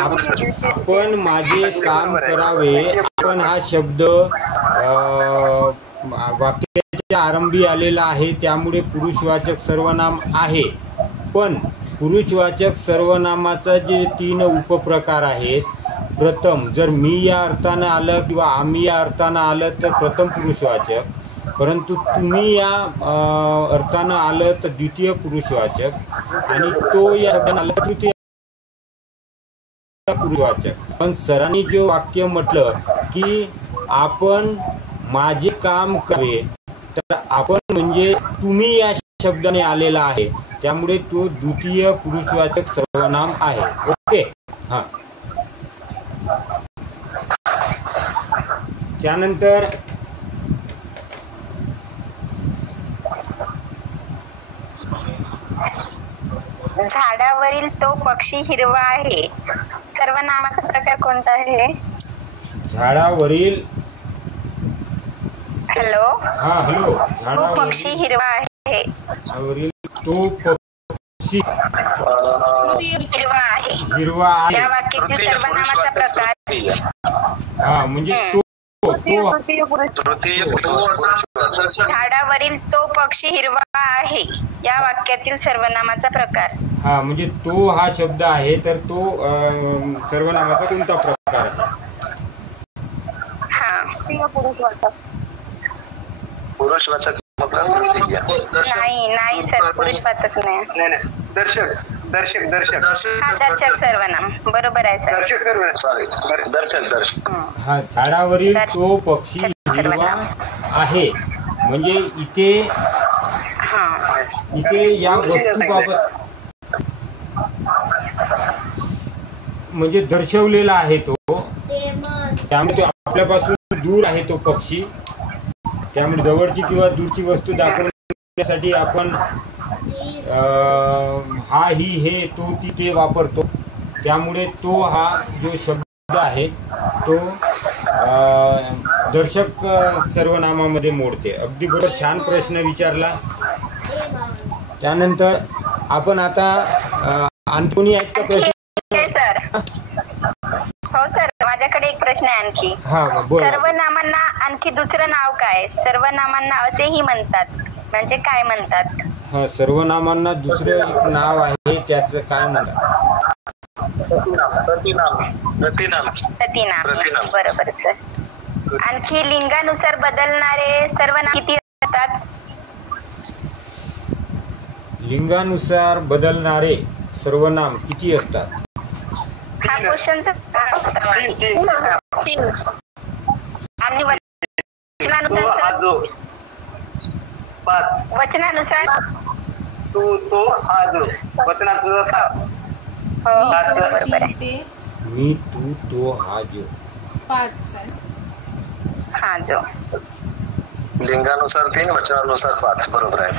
आपण माझे काम करावे, आपण हा शब्द वाक्याच्या आरंभी आलेला आहे, त्यामुळे पुरुषवाचक सर्वनाम आहे. पण पुरुषवाचक सर्वनामाचा जे 3 उपप्रकार आहेत, प्रथम जर मी या अर्थानं आलं किंवा आम्ही या अर्थानं आलं तर प्रथम पुरुषवाचक, परंतु तुम्ही या अर्थानं आलं तर द्वितीय पुरुषवाचक, आणि तो या शब्दानं आलं तर तृतीय पुरुषवाचक. पण सरांनी जो वाक्य म्हटलं की आपण माझे काम करावे, तर आपण म्हणजे तुम्ही या शब्दाने आलेला आहे, त्यामुळे तो द्वितीय पुरुषवाचक सर्वनाम आहे. ओके. हां, त्यानंतर झाडावरील तो पक्षी हिरवा आहे, सर्वनामाचा प्रकार कोणता आहे? झाडावरील, हॅलो. हा हॅलो. तो पक्षी हिरवा आहे, झाडावरील तो पक्षी हिरवा आहे, हिरवा आहे, या वाक्यातील सर्वनामाचा प्रकार. हा म्हणजे तो झाडावरील तो पक्षी हिरवा आहे, या वाक्यातील सर्वनामाचा प्रकार. हा म्हणजे तो हा शब्द आहे, तर तो सर्वनामाचा कोणता प्रकार आहे? हा, पुरुषवाचक. नाही सर, पुरुषवाचक नाही. दर्शक. हा, दर्शक सर्वनाम. बरोबर आहे सर. दर्शक. हा, झाडावरील तो पक्षी हिरवा आहे म्हणजे इथे या वस्तूबाबत म्हणजे दर्शवलेला आहे तो, त्यामुळे आपल्यापासून दूर आहे तो पक्षी, त्यामुळे जवळची किंवा दूरची वस्तू दाखवण्यासाठी आपण हा, ही, हे, तो, ती, ते वापरतो. त्यामुळे तो हा जो शब्द आहे तो दर्शक सर्वनामामध्ये मोडते. अगदी बरोबर, छान प्रश्न विचारला. त्यानंतर आपण आता आणखी आहेत का प्रश्न? सर, हो सर, माझ्याकडे एक प्रश्न आहे आणखी. हा, बोल. सर्वनामांना आणखी दुसरं नाव काय? सर्वनामांना असेही म्हणतात, म्हणजे काय म्हणतात? हा, सर्वनामांना दुसरं एक नाव आहे, त्याचं काय म्हणतात? प्रतिनाम. बरोबर सर. आणखी लिंगानुसार बदलणारे सर्वनाम किती असतात? लिंगानुसार बदलणारे सर्वनाम किती असतात? हा क्वेश्चन आणि वचनानुसार तू, तो, हा, जो. वचनानुसार बरोबर आहे. मी, तू, तो, हा, जो. हा, जो. लिंगानुसार 3, वचनानुसार 5. बरोबर आहे.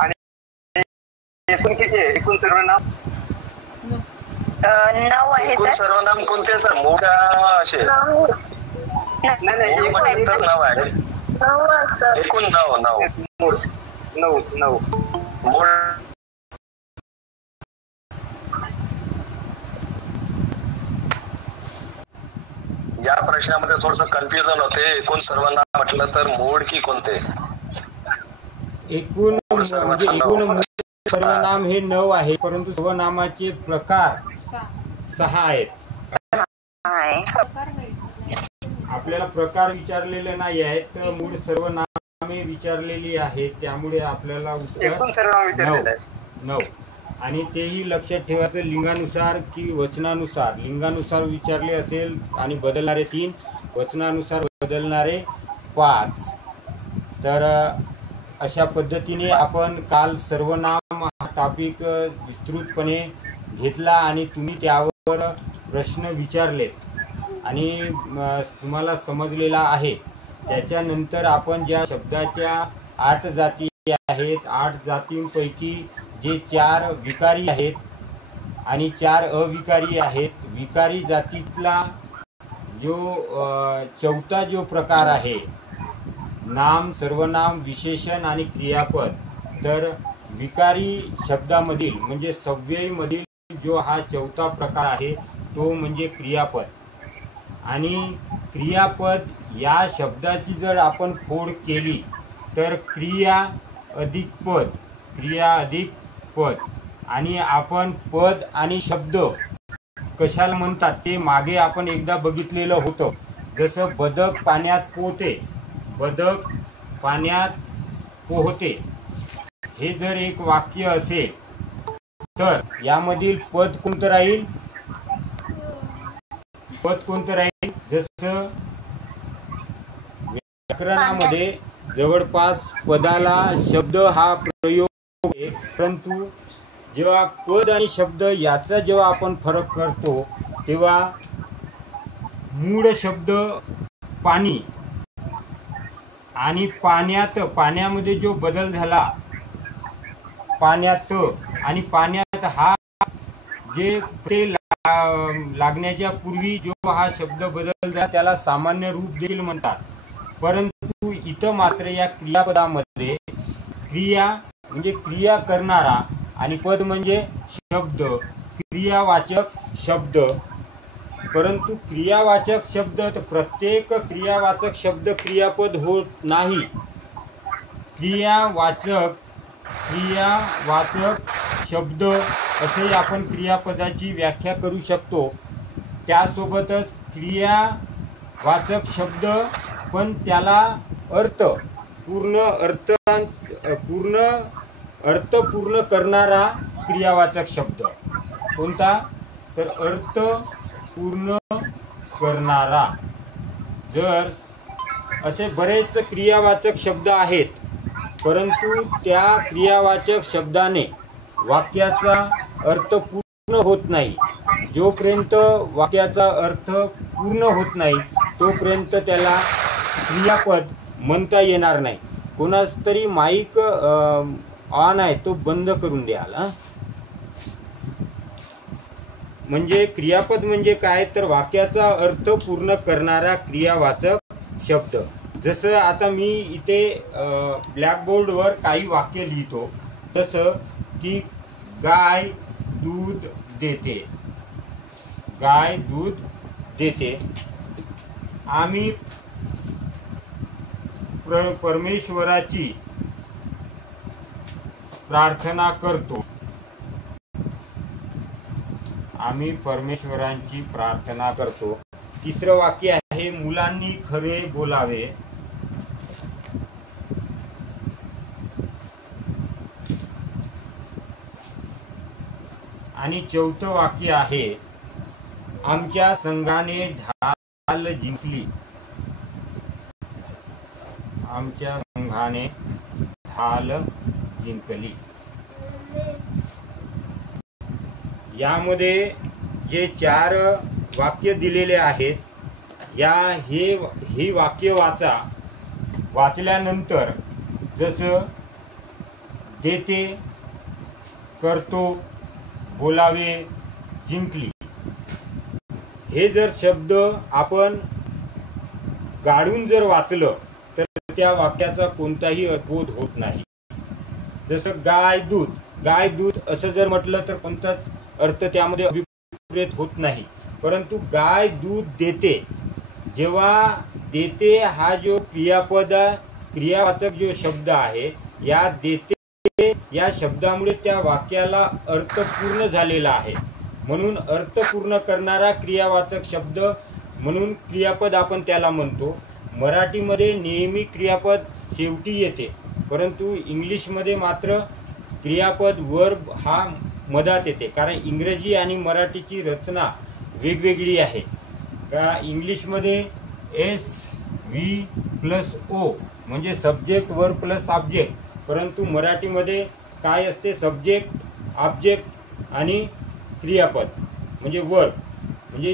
आणि एकूण किती आहे? एकूण सर्वनाम 9 आहे. एकूण सर्वनाम कोणते सर? मोठ्या असे नाही, तर नाव आहे. एकूण 9. मूळ. या प्रश्नामध्ये थोडस कन्फ्युजन होते. एकूण सर्वनाम म्हटलं तर मूळ की कोणते? एकूण सर्वनाम हे 9 आहे, परंतु सर्वनामाचे प्रकार 6 आहेत. आपल्याला प्रकार विचारलेले नाही आहेत, तर मूळ सर्वनामे विचारलेली आहेत, त्यामुळे आपल्याला उत्तर 9. आणि तेही लक्षात ठेवायचं, लिंगानुसार की वचनानुसार. लिंगानुसार विचारले असेल आणि बदलणारे 3, वचनानुसार बदलणारे 5. तर अशा पद्धतीने आपण काल सर्वनाम हा टॉपिक विस्तृतपणे घेतला आणि तुम्ही त्यावर प्रश्न विचारलेत आणि तुम्हाला समजलेला आहे. त्याच्यानंतर आपण ज्या शब्दाच्या 8 जाती आहेत, 8 जातींपैकी जे 4 विकारी आहेत आणि 4 अविकारी आहेत, विकारी जातीतला जो 4था जो प्रकार आहे नाम, सर्वनाम, विशेषण आणि क्रियापद. तर विकारी शब्दामधील म्हणजे सव्ययीमधील जो हा चौथा प्रकार आहे तो म्हणजे क्रियापद. आणि क्रियापद या शब्दाची जर आपण फोड केली तर क्रिया अधिक पद, क्रिया अधिक पद. आणि आपण पद आणि शब्द कशाला म्हणतात ते मागे आपण एकदा बघितलेलं होतं. जसं बदक पाण्यात पोहते, बदक पाण्यात पोहते हे जर एक वाक्य असेल तर यामधील पद कोणतं राहील? पद कोणतं राहील? जसं व्याकरणामध्ये जवळपास पदाला शब्द हा प्रयोग आहे, परंतु जेव्हा पद आणि शब्द याचा जेव्हा आपण फरक करतो तेव्हा मूळ शब्द पाणी आणि पाण्यात, पाण्यामध्ये जो बदल झाला पाण्यात आणि पाण्यात हा जे ते लागण्याच्या पूर्वी जो हा शब्द बदल झाला त्याला सामान्य रूप देखील म्हणतात. परंतु इथं मात्र या क्रियापदामध्ये क्रिया म्हणजे क्रिया करणारा आणि पद म्हणजे शब्द, क्रियावाचक शब्द. परंतु क्रियावाचक शब्द तर प्रत्येक क्रियावाचक शब्द क्रियापद होत नाही. क्रियावाचक शब्द असे आपण क्रियापदाची व्याख्या करू शकतो. त्यासोबतच क्रियावाचक शब्द पण त्याला अर्थपूर्ण करणारा क्रियावाचक शब्द. कोणता? तर अर्थपूर्ण करणारा. जर असे बरेच क्रियावाचक शब्द आहेत, परंतु त्या क्रियावाचक शब्दाने वाक्याचा अर्थ पूर्ण होत नाही. जोपर्यंत वाक्याचा अर्थ पूर्ण होत नाही तोपर्यंत त्याला क्रियापद म्हणता येणार नाही. कोणाच तरी माईक ऑन आहे तो बंद करून द्याल. म्हणजे क्रियापद म्हणजे काय? तर वाक्याचा अर्थ पूर्ण करणारा क्रियावाचक शब्द. जसं आता मी इथे ब्लॅकबोर्डवर काही वाक्य लिहितो, जसं की गाय दूध देते, गाय दूध देते. आम्ही परमेश्वराची प्रार्थना करतो, आम्ही परमेश्वरांची प्रार्थना करतो. तिसरं वाक्य आहे मुलांनी खरे बोलावे. आणि चौथं वाक्य आहे आमच्या संघाने ढाल जिंकली, आमच्या संघाने ढाल जिंकली. यामध्ये जे 4 वाक्य दिलेले आहेत ही वाक्य वाचल्यानंतर जसं देते, करतो, बोलावे, जिंकली हे जर शब्द आपण गाडून जर वाचलं तर त्या वाक्याचा कोणताही अर्थबोध होत नाही. जसं गाय दूध असं जर म्हटलं तर कोणताच अर्थ त्यामध्ये अभिप्रेत होत नाही. परंतु गाय दूध देते, जेव्हा देते हा जो क्रियावाचक जो शब्द आहे या देते या शब्दामुळे त्या वाक्याला अर्थ पूर्ण झालेला आहे. म्हणून अर्थपूर्ण करणारा क्रियावाचक शब्द म्हणून क्रियापद आपण त्याला म्हणतो. मराठीमध्ये नेहमी क्रियापद शेवटी येते, परंतु इंग्लिशमध्ये मात्र क्रियापद वर्ब हा मधात येते. कारण इंग्रजी आणि मराठीची रचना वेगवेगळी आहे. का इंग्लिशमध्ये SVO म्हणजे सब्जेक्ट वर्ब प्लस ऑब्जेक्ट, परंतु मराठीमध्ये काय असते? सब्जेक्ट, ऑब्जेक्ट आणि क्रियापद म्हणजे वर्ब म्हणजे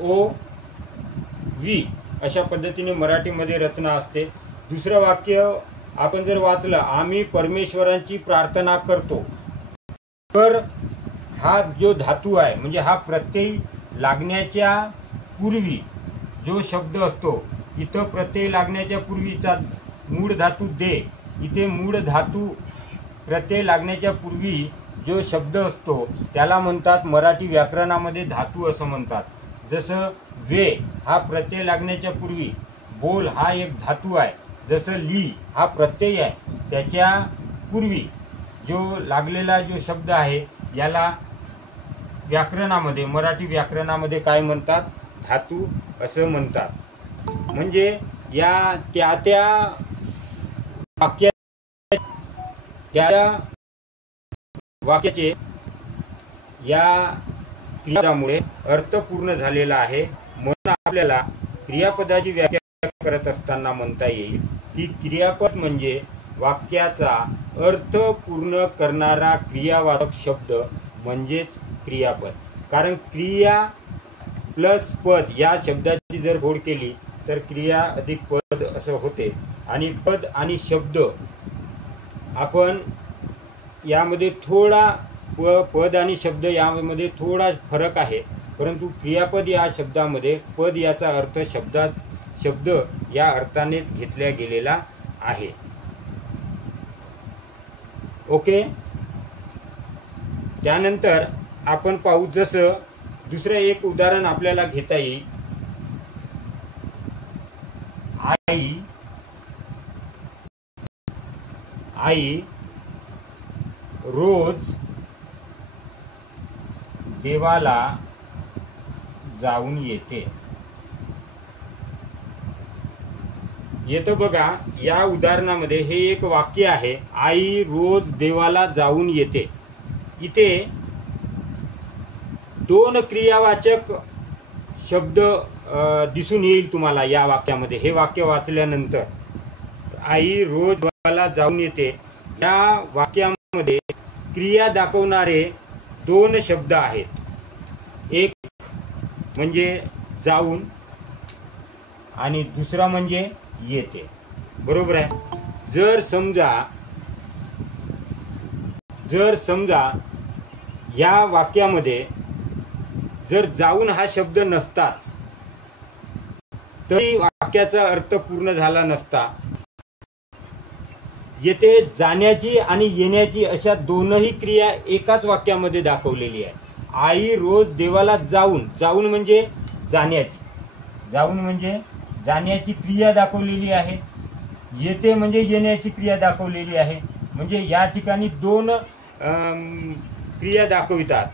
SOV अशा पद्धतीने मराठीमध्ये रचना असते. दुसरं वाक्य आपण जर वाचलं आम्ही परमेश्वरांची प्रार्थना करतो, तर हा जो धातू आहे म्हणजे हा प्रत्यय लागण्याच्या पूर्वी जो शब्द असतो, इथं प्रत्यय लागण्याच्या पूर्वीचा मूळ धातू दे, इथे मूळ धातू प्रत्यय लागण्याच्या पूर्वी जो शब्द असतो त्याला म्हणतात मराठी व्याकरणामध्ये धातू असं म्हणतात. जसं वे हा प्रत्यय लागण्याच्या पूर्वी, बोल हा एक धातू आहे. जसं ली हा प्रत्यय आहे, त्याच्या पूर्वी जो लागलेला जो शब्द आहे याला व्याकरणामध्ये, मराठी व्याकरणामध्ये काय म्हणतात? धातू असं म्हणतात. म्हणजे या त्या वाक्याचे या क्रियापदामुळे अर्थ पूर्ण झालेला आहे. म्हणून आपल्याला क्रियापदाची व्याख्या करत असताना म्हणता येईल की क्रियापद म्हणजे वाक्याचा अर्थ पूर्ण करणारा क्रियावाचक शब्द म्हणजेच क्रियापद. कारण क्रिया प्लस पद या शब्दाची जर जोड केली तर क्रिया अधिक पद असं होते. आणि पद आणि शब्द आपण यामध्ये थोडा पद आणि शब्द यामध्ये थोडा फरक आहे, परंतु क्रियापद या शब्दामध्ये पद याचा अर्थ शब्द या अर्थानेच घेतला गेलेला आहे. ओके. त्यानंतर आपण पाहू, जसं दुसरं एक उदाहरण आपल्याला घेता येईल. आई रोज देवाला जाऊन येते. येतं बघा, या उदाहरणामध्ये हे एक वाक्य आहे, आई रोज देवाला जाऊन येते. इथे दोन क्रियावाचक शब्द दिसून येईल तुम्हाला या वाक्यामध्ये. हे वाक्य वाचल्यानंतर आई रोज देवाला जाऊन येते या वाक्यामध्ये क्रिया दाखवणारे दोन शब्द आहेत. एक म्हणजे जाऊन आणि दुसरा म्हणजे येते. बरोबर आहे. जर समजा या वाक्यामध्ये जर जाऊन हा शब्द नसताच तरी वाक्याचा अर्थ पूर्ण झाला नसता. येथे जाण्याची आणि येण्याची अशा दोनही क्रिया एकाच वाक्यामध्ये दाखवलेली आहे. आई रोज देवाला जाऊन म्हणजे जाण्याची क्रिया दाखवलेली आहे. येते म्हणजे येण्याची क्रिया दाखवलेली आहे. म्हणजे या ठिकाणी दोन क्रिया दाखवितात.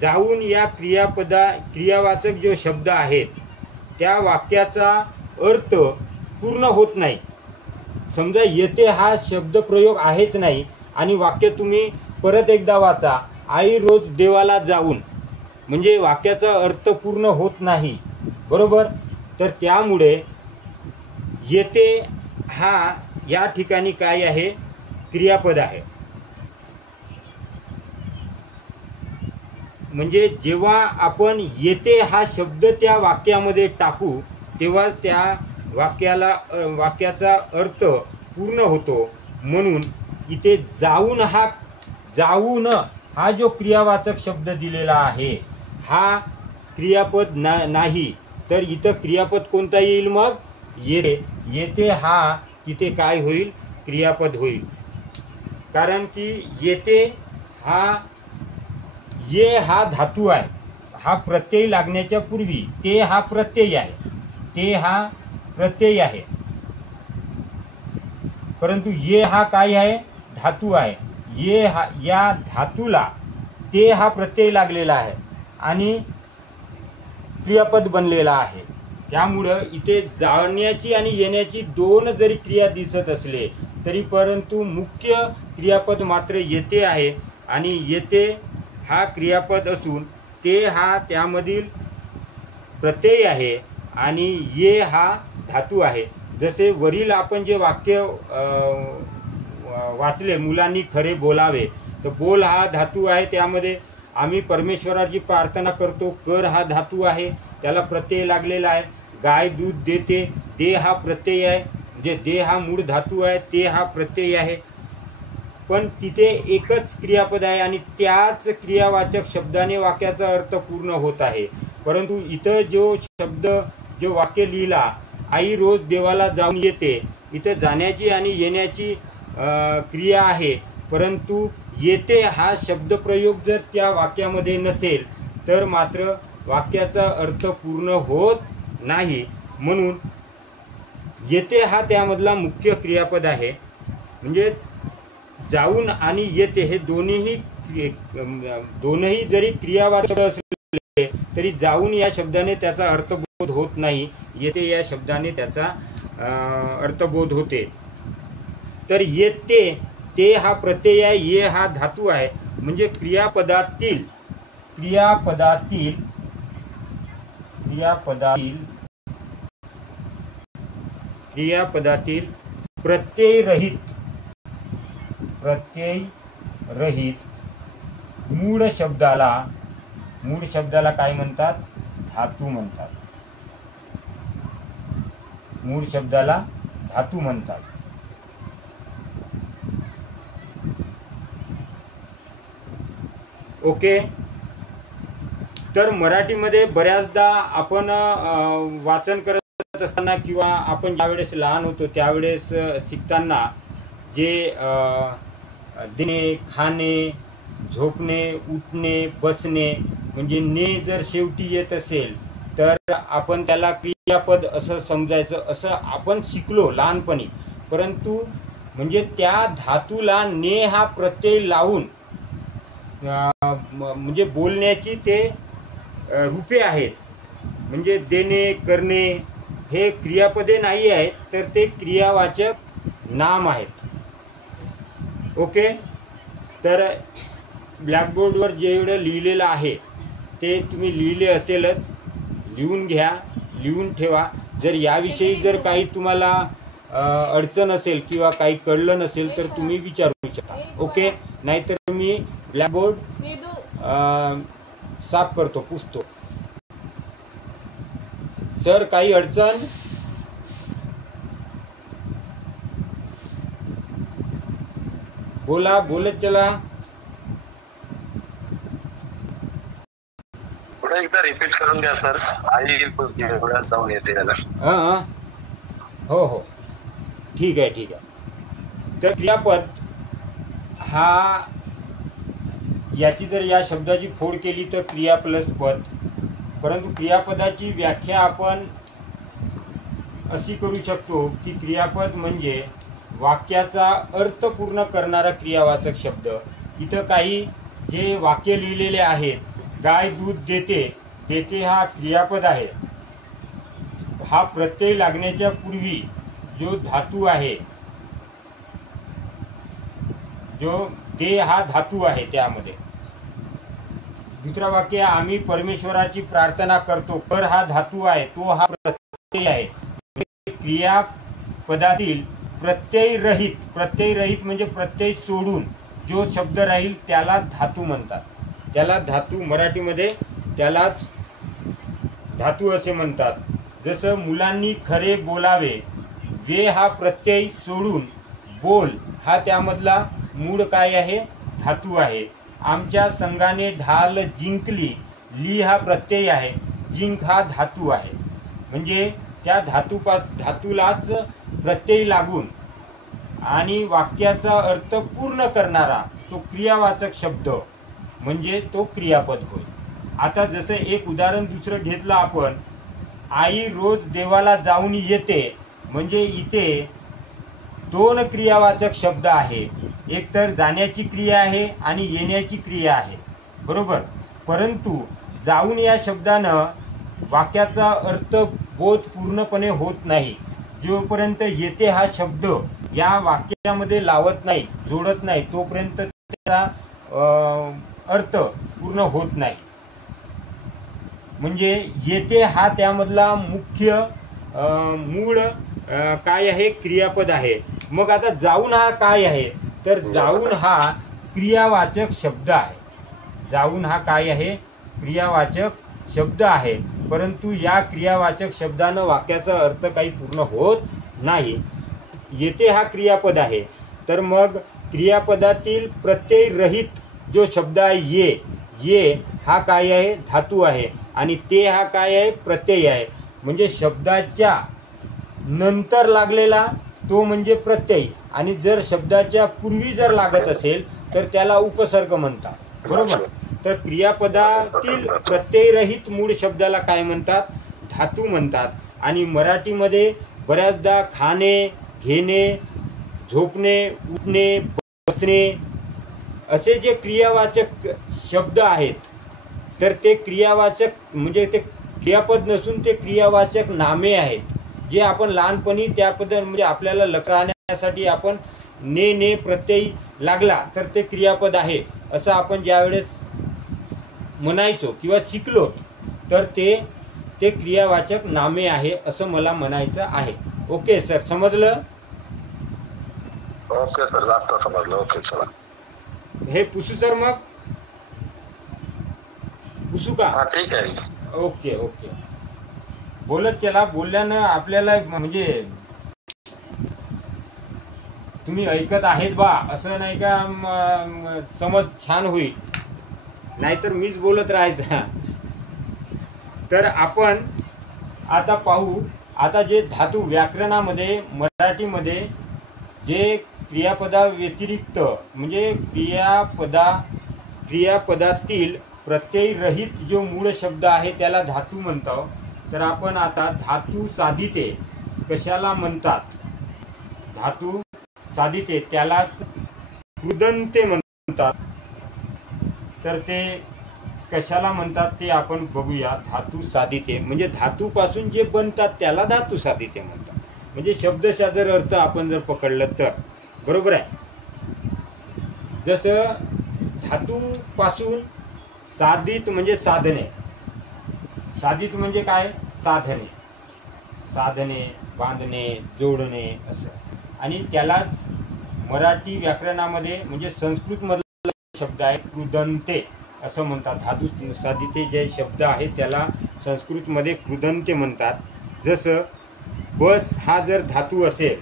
जाऊन या क्रियावाचक जो शब्द आहेत त्या वाक्याचा अर्थ पूर्ण होत नाही. समजा येते हा शब्द प्रयोग आहेच नाही आणि वाक्य तुम्ही परत एकदा वाचा, आई रोज देवाला जाऊन, म्हणजे वाक्याचा अर्थ पूर्ण होत नाही. बरोबर. तर त्यामुळे येते हा या ठिकाणी काय आहे? क्रियापद आहे. म्हणजे जेव्हा आपण येते हा शब्द त्या वाक्यामध्ये टाकू तेव्हा त्या वाक्याचा अर्थ पूर्ण होतो. म्हणून इथे जाऊन हा जो क्रियावाचक शब्द दिलेला आहे हा क्रियापद नाही, तर इथं क्रियापद कोणता येईल? मग येते हा इथे काय होईल? क्रियापद होईल. कारण की येते ये हा धातू आहे, हा प्रत्यय लागण्याच्या पूर्वी ते हा प्रत्यय आहे, परंतु ये हा काय आहे? धातू आहे. या धातूला ते हा प्रत्यय लागलेला आहे आणि क्रियापद बनलेला आहे. त्यामुळं इथे जाण्याची आणि येण्याची दोन जरी क्रिया दिसत असले तरी परंतु मुख्य क्रियापद मात्र येते आहे. आणि येते हा क्रियापद असून ते हा त्यामधील प्रत्यय आहे आणि ये हा धातू आहे. जसे वरील आपण जे वाक्य वाचले, मुलांनी खरे बोलावे, तर बोल हा धातू आहे. त्यामध्ये आम्ही परमेश्वराची प्रार्थना करतो, कर हा धातू आहे, त्याला प्रत्यय लागलेला आहे. गाय दूध देते, दे हा प्रत्यय आहे, म्हणजे दे हा मूळ धातू आहे, ते हा प्रत्यय आहे. पण तिथे एकच क्रियापद आहे आणि त्याच क्रियावाचक शब्दाने वाक्याचा अर्थ पूर्ण होत आहे. परंतु इथं जो शब्द जो वाक्य लिहिला, आई रोज देवाला जाऊन येते, इथं जाण्याची आणि येण्याची क्रिया आहे, परंतु येते हा शब्दप्रयोग जर त्या वाक्यामध्ये नसेल तर मात्र वाक्याचा अर्थ पूर्ण होत नाही. म्हणून येते हा त्यामधला मुख्य क्रियापद आहे. म्हणजे जाऊन आणि येते हे दोनही जरी क्रियावाचक असले तरी जाऊन या शब्दाने त्याचा अर्थबोध होत नाही, येते या शब्दाने त्याचा अर्थबोध होते. तर येते ते हा प्रत्यय आहे, ये हा धातू आहे. म्हणजे क्रियापदातील प्रत्यय रहित मूळ शब्दाला काय म्हणतात? धातू म्हणतात. मूळ शब्दाला धातू म्हणतात. ओके. तर मराठीमध्ये बऱ्याचदा आपण वाचन करत असताना किंवा आपण ज्यावेळेस लहान होतो त्यावेळेस शिकताना जे देणे, खाणे, झोपणे, उठणे, बसणे म्हणजे ने जर शेवटी येत असेल तर आपण त्याला क्रियापद असं समजायचं, असं आपण शिकलो लहानपणी. परंतु म्हणजे त्या धातूला ने हा प्रत्यय लावून म्हणजे बोलण्याची ते रूपे आहेत. म्हणजे देणे, करणे हे क्रियापदे नाही आहेत, तर ते क्रियावाचक नाम आहेत. ओके. तर ब्लॅकबोर्डवर जेवढं लिहिलेलं आहे ते तुम्ही लिहिले असेलच, लिहून घ्या, लिहून ठेवा. जर याविषयी जर काही तुम्हाला अडचण असेल किंवा काही कळलं नसेल तर तुम्ही विचारू शकता. ओके. नाहीतर मी ब्लॅकबोर्ड साफ करतो, पुसतो. सर काही अडचण? बोलत चला. पुढे एकदा रिपीट करून द्या सर. आई जाऊन येते त्याला. हो ठीक आहे. तर क्रियापद हा, याची जर या शब्दाची फोड केली तर क्रिया प्लस पद. परंतु क्रियापदाची व्याख्या आपण अशी करू शकतो की क्रियापद म्हणजे वाक्याचा अर्थ पूर्ण करणारा क्रियावाचक शब्द. इथं काही जे वाक्य लिहिलेले आहेत, गाय दूध देते हा क्रियापद आहे. हा प्रत्यय लागण्याच्या पूर्वी जो धातू आहे, जो दे हा धातू आहे त्यामध्ये. दुसरा वाक्य, आम्ही परमेश्वराची प्रार्थना करतो, कर हा धातू आहे, तो हा प्रत्यय आहे. क्रियापदातील प्रत्यय रहित म्हणजे प्रत्यय सोडून जो शब्द राहील त्याला धातू म्हणतात. त्याला धातू, मराठीमध्ये त्यालाच धातू असे म्हणतात. जसं मुलांनी खरे बोलावे, वे हा प्रत्यय सोडून बोल हा त्यामधला मूळ काय आहे? धातू आहे. आमच्या संघाने ढाल जिंकली, ली हा प्रत्यय आहे, जिंक हा धातू आहे. म्हणजे त्या धातूलाच प्रत्यय लागून आणि वाक्याचा अर्थ पूर्ण करणारा तो क्रियावाचक शब्द म्हणजे तो क्रियापद होय. आता जसं एक उदाहरण दुसरं घेतलं आपण, आई रोज देवाला जाऊन येते, म्हणजे इथे दोन क्रियावाचक शब्द आहे. एक तर जाण्याची क्रिया आहे आणि येण्याची क्रिया आहे, बरोबर. परंतु जाऊन या शब्दानं वाक्याचा अर्थ बोध पूर्णपणे होत नाही. जोपर्यंत येते हा शब्द या वाक्यामध्ये लावत नाही, जोडत नाही, तोपर्यंत त्याचा अर्थ पूर्ण होत नाही. म्हणजे येते हा त्यामधला मुख्य मूळ काय आहे? क्रियापद आहे. मग आता जाऊन हा काय आहे? तर जाऊन हा क्रियावाचक शब्द आहे. जाऊन हा काय आहे? क्रियावाचक शब्द आहे. परंतु या क्रियावाचक शब्दानं वाक्याचा अर्थ काही पूर्ण होत नाही. येते हा क्रियापद आहे, तर मग क्रियापदातील प्रत्यय रहित जो शब्द आहे ये हा काय आहे? धातू आहे. आणि ते हा काय आहे? प्रत्यय आहे. म्हणजे शब्दाच्या नंतर लागलेला तो म्हणजे प्रत्यय, आणि जर शब्दाच्या पूर्वी जर लागत असेल तर त्याला उपसर्ग म्हणतात, बरोबर. तर क्रियापदातील प्रत्ययरहित मूळ शब्दाला काय म्हणतात? धातू म्हणतात. आणि मराठीमध्ये बऱ्याचदा खाणे, घेणे, झोपणे, उठणे, बसणे असे जे क्रियावाचक शब्द आहेत, तर ते क्रियावाचक म्हणजे ते क्रियापद नसून ते क्रियावाचक नामे आहेत, जे आपण लहानपणी त्या पद्धत म्हणजे आपल्याला लक्षासाठी आपण ने प्रत्यय लागला तर ते क्रियापद आहे असं आपण ज्यावेळेस म्हणायचो किंवा शिकलो, तर ते क्रियावाचक नामे आहे असं मला म्हणायचं आहे. ओके सर, समजलं? ओके सर, आता समजलं. ओके चला, हे पुसू सर, मग पुसू का? ठीक आहे. ओके ओके, बोलत चला. बोलल्यानं आपल्याला म्हणजे तुम्ही ऐकत आहेत बा असं नाही का, समज छान होईल, नाहीतर मीच बोलत राहायचा. तर आपण आता पाहू, आता जे धातू व्याकरणामध्ये मराठीमध्ये जे क्रियापदा व्यतिरिक्त म्हणजे क्रियापदातील प्रत्ययरहित जो मूळ शब्द आहे त्याला धातू म्हणतो. तर आपण आता धातू साधिते कशाला म्हणतात? धातू साधिते त्यालाच कृदंते म्हणतात. तर ते कशाला म्हणतात ते आपण बघूया. धातू साधिते म्हणजे धातूपासून जे बनतात त्याला धातू साधिते म्हणतात. म्हणजे शब्दशः जर अर्थ आपण जर पकडलं तर बरोबर आहे. जसं धातूपासून साधित म्हणजे साधने, साधित म्हणजे काय? साधने, साधने, बांधणे, जोडणे असं. आणि त्यालाच मराठी व्याकरणामध्ये म्हणजे संस्कृत मधला शब्द आहे कृदंते असं म्हणतात. धातू साधिते जे शब्द आहे त्याला संस्कृतमध्ये कृदंते म्हणतात. जसं बस हा जर धातू असेल,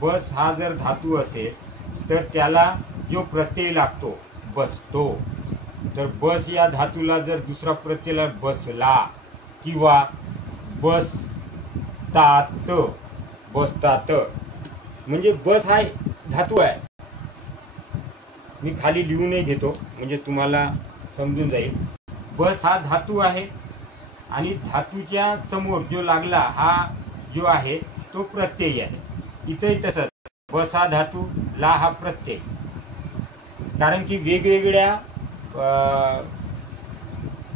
बस हा जर धातू असेल तर त्याला जो प्रत्यय लागतो बसतो, तर बस या धातूला जर दुसरा प्रत्यय बसला किंवा बसतात, बसतात म्हणजे बस हा धातू आहे. मी खाली लिहूनही घेतो म्हणजे तुम्हाला समजून जाईल. बस हा धातू आहे आणि धातूच्या समोर जो लागला हा जो आहे तो प्रत्यय आहे. इथंही तसंच, बस हा धातू, ला हा प्रत्यय. कारण की वेगवेगळ्या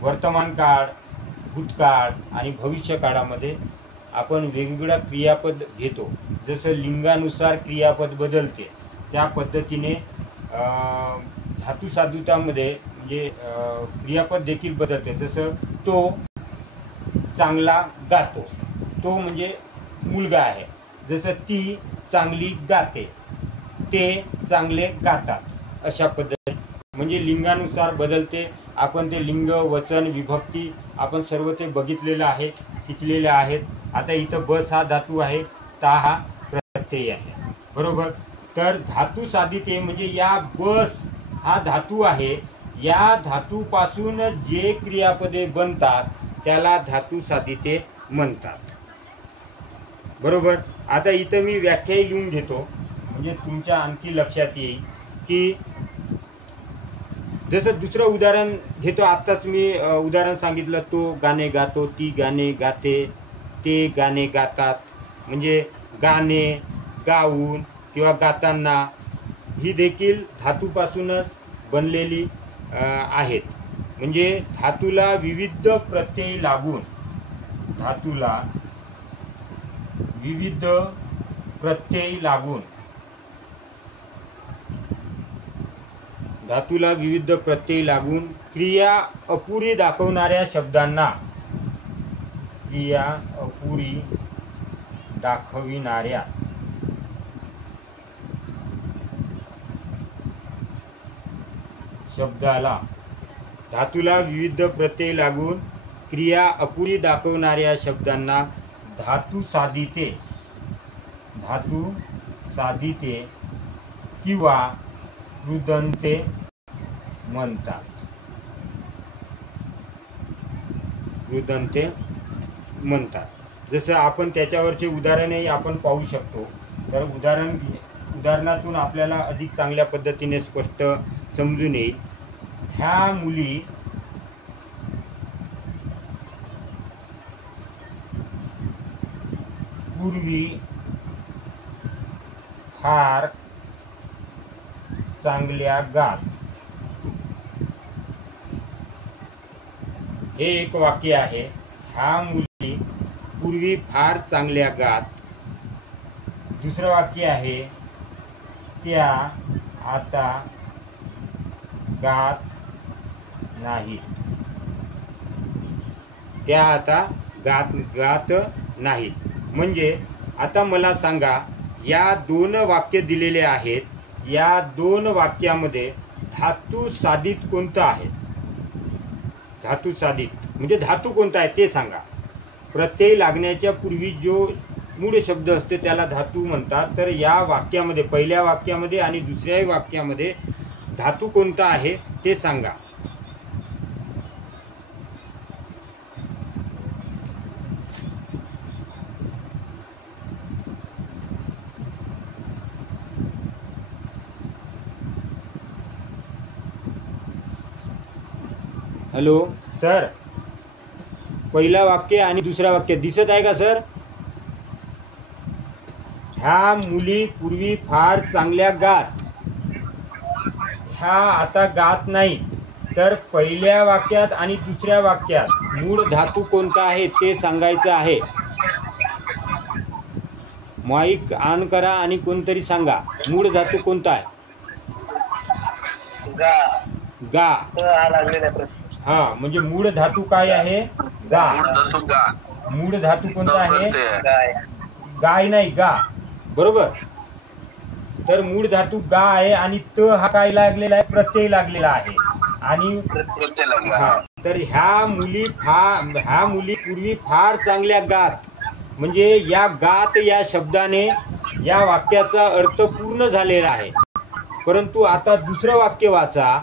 वर्तमान काळ, भूतकाळ आणि भविष्य काळामध्ये आपण वेगवेगळ्या क्रियापद घेतो. जसं लिंगानुसार क्रियापद बदलते त्या पद्धतीने धातू साधुतामध्ये म्हणजे क्रियापद देखील बदलते. जसं तो चांगला गातो, तो म्हणजे मुलगा आहे. जसं ती चांगली गाते, ते चांगले गातात. अशा पद्धतीने म्हणजे लिंगानुसार बदलते. आपण ते लिंग, वचन, विभक्ती आपण सर्व ते बघितलेलं आहे, शिकलेले आहेत. आता इथं बस हा धातू आहे, ता हा प्रत्यय आहे, बरोबर. तर धातू साधिते म्हणजे या बस हा धातू आहे, या धातूपासून जे क्रियापदे बनतात त्याला धातू साधिते म्हणतात, बरोबर. आता इथं मी व्याख्या लिहून घेतो म्हणजे तुमच्या आणखी लक्षात येईल की जसं दुसरं उदाहरण घेतो. आत्ताच मी उदाहरण सांगितलं, तो गाणे गातो, ती गाणे गाते, ते गाणे गातात. म्हणजे गाणे, गाऊन किंवा गाताना ही देखील धातूपासूनच बनलेली आहेत. म्हणजे धातूला विविध प्रत्यय लागून, धातूला विविध प्रत्यय लागून, धातूला विविध प्रत्यय लागून क्रिया अपुरी दाखवणाऱ्या शब्दांना, क्रिया अपुरी दाखविणाऱ्या शब्दाला, धातूला विविध प्रत्यय लागून क्रिया अपुरी दाखवणाऱ्या शब्दांना धातू साधिते, धातू साधिते किंवा कृदंते म्हणतात, कृदंते म्हणतात. जसं आपण त्याच्यावरचे उदाहरणही आपण पाहू शकतो. तर उदाहरणातून आपल्याला अधिक चांगल्या पद्धतीने स्पष्ट समजून येईल. ह्या मुली पूर्वी फार चांगल्या गात. हे एक वाक्य आहे. ह्या मुली पूर्वी फार चांगल्या गात. दुसरं वाक्य आहे त्या आता गात नाहीत. त्या आता गात नाहीत. म्हणजे आता मला सांगा, या दोन वाक्य दिलेले आहेत. या दोन वाक्यामध्ये धातू साधित कोणतं आहे? धातू साधित म्हणजे धातू कोणता आहे ते सांगा. प्रत्यय लागण्याच्या पूर्वी जो मूळ शब्द असते त्याला धातू म्हणतात. तर या वाक्यामध्ये, पहिल्या वाक्यामध्ये आणि दुसऱ्या वाक्यामध्ये धातू कोणता आहे ते सांगा. हॅलो सर, पहिला वाक्य आणि दुसरा वाक्य दिसत आहे का सर? ह्या मुली पूर्वी फार चांगल्या गात. ह्या आता गात नाही. तर पहिल्या वाक्यात आणि दुसऱ्या वाक्यात मूळ धातू कोणता आहे ते सांगायचं आहे. माईक ऑन करा आणि कोणतरी सांगा मूळ धातू कोणता आहे. गा. हा, म्हणजे मूळ धातू काय आहे? गा. मूळ धातू कोणता आहे? गाय नाही, गा. बरोबर. तर मूळ धातू गा आहे आणि त हा काय लागलेला आहे? प्रत्यय लागलेला आहे. आणि तर ह्या मुली पूर्वी फार चांगल्या गात. म्हणजे या गात या शब्दाने या वाक्याचा अर्थ पूर्ण झालेला आहे. परंतु आता दुसरं वाक्य वाचा.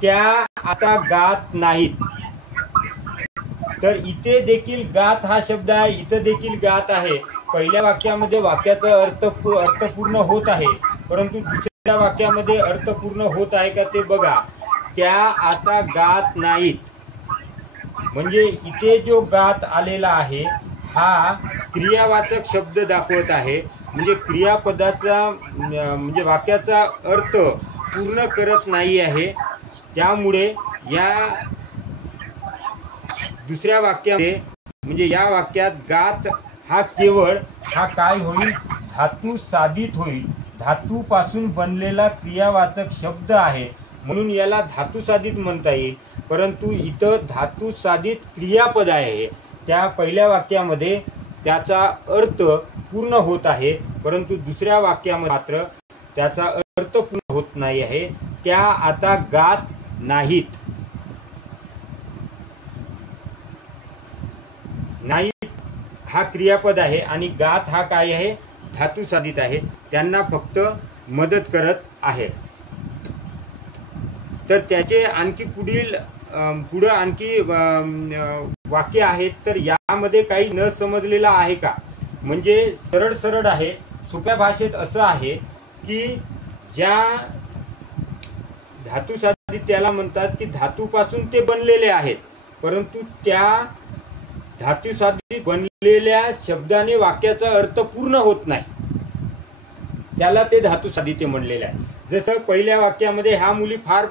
त्या आता गात नाहीत. तर इथे देखील गात हा शब्द आहे, इथं देखील गात आहे. पहिल्या वाक्यामध्ये वाक्याचा अर्थ पूर्ण होत आहे, परंतु दुसऱ्या वाक्यामध्ये अर्थ पूर्ण होत आहे का ते बघा. त्या आता गात नाहीत. म्हणजे इथे जो गात आलेला आहे हा क्रियावाचक शब्द दाखवत आहे. म्हणजे क्रियापदाचा म्हणजे वाक्याचा अर्थ पूर्ण करत नाही आहे. त्यामुळे या दुसऱ्या वाक्यामध्ये म्हणजे या वाक्यात गात हा केवळ हा काय होईल? धातू साधित होईल. धातूपासून बनलेला क्रियावाचक शब्द आहे म्हणून याला धातू साधित म्हणता येईल. परंतु इथं धातू साधित क्रियापद आहे. त्या पहिल्या वाक्यामध्ये त्याचा अर्थ पूर्ण होत आहे, परंतु दुसऱ्या वाक्यामध्ये मात्र त्याचा अर्थ पूर्ण होत नाही आहे. त्या आता गात नाहीत. नाहीत हा क्रियापद आहे आणि गात हा काय आहे? धातू साधित आहे. त्यांना फक्त मदत करत आहे. तर त्याचे आणखी पुढं आणखी वाक्य आहेत. तर यामध्ये काही न समजलेलं आहे का? म्हणजे सरळ आहे. सोप्या भाषेत असं आहे की ज्या धातू साधित त्याला म्हणतात की धातूपासून ते बनलेले आहेत, परंतु त्या धातू साधित बनलेल्या शब्दाने वाक्याचा अर्थ पूर्ण होत नाही, त्याला ते धातू साधित म्हणलेले आहे. जसं पहिल्या वाक्यामध्ये ह्या मुली फार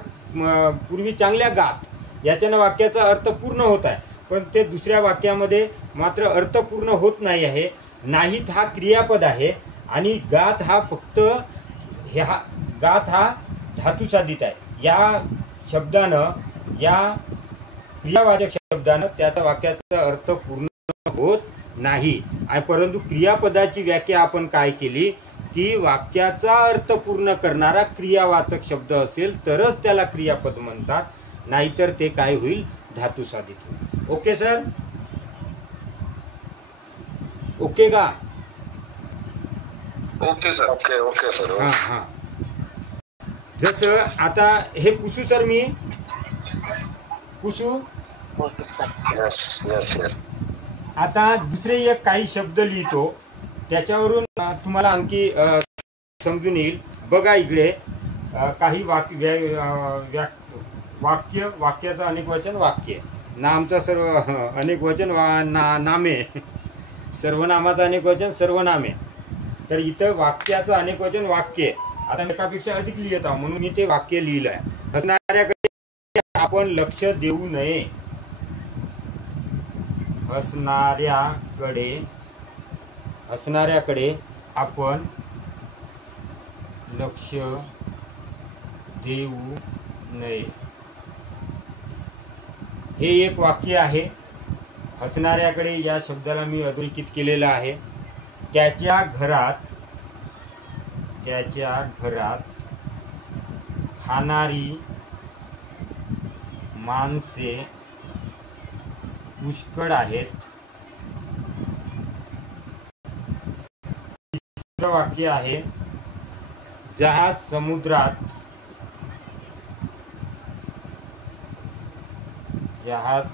पूर्वी चांगल्या गात, याच्यानं वाक्याचा अर्थ पूर्ण होत आहे, पण ते दुसऱ्या वाक्यामध्ये मात्र अर्थ पूर्ण होत नाही आहे. नाहीत हा क्रियापद आहे आणि गात हा फक्त गात हा धातू साधित आहे. या शब्दानं, या क्रियावाचक शब्दानं त्याचा वाक्याचा अर्थ पूर्ण होत नाही. परंतु क्रियापदाची व्याख्या आपण काय केली की वाक्याचा अर्थ पूर्ण करणारा क्रियावाचक शब्द असेल तरच त्याला क्रियापद म्हणतात, नाहीतर ते काय होईल? धातू साधित होईल. Okay sir? ओके का? Okay sir. Okay sir. हां हां. जसं आता हे पुसू सर, मी पुसू. यस. आता दुसरे एक काही शब्द लिहितो, त्याच्यावरून तुम्हाला आणखी समजून येईल. बघा इकडे काही वाक्याचं अनेक वचन वाक्य, नामचं सर्व अनेक वचन नामे, सर्वनामाचं अनेक वचन सर्वनामे. तर इथं वाक्याचं अनेक वचन वाक्य. आता एकापेक्षा अधिक लिहित आहोत म्हणून मी ते वाक्य लिहिलं आहे. हसणाऱ्याकडे आपण लक्ष देऊ नये. हसणाऱ्याकडे आपण लक्ष देऊ नये. हे एक वाक्य आहे. हसणाऱ्याकडे या शब्दाला मी अधोरेखित केलेलं आहे. त्याच्या घरात खाणारी माणसे पुष्कळ आहेत. तिसरं वाक्य आहे, जहाज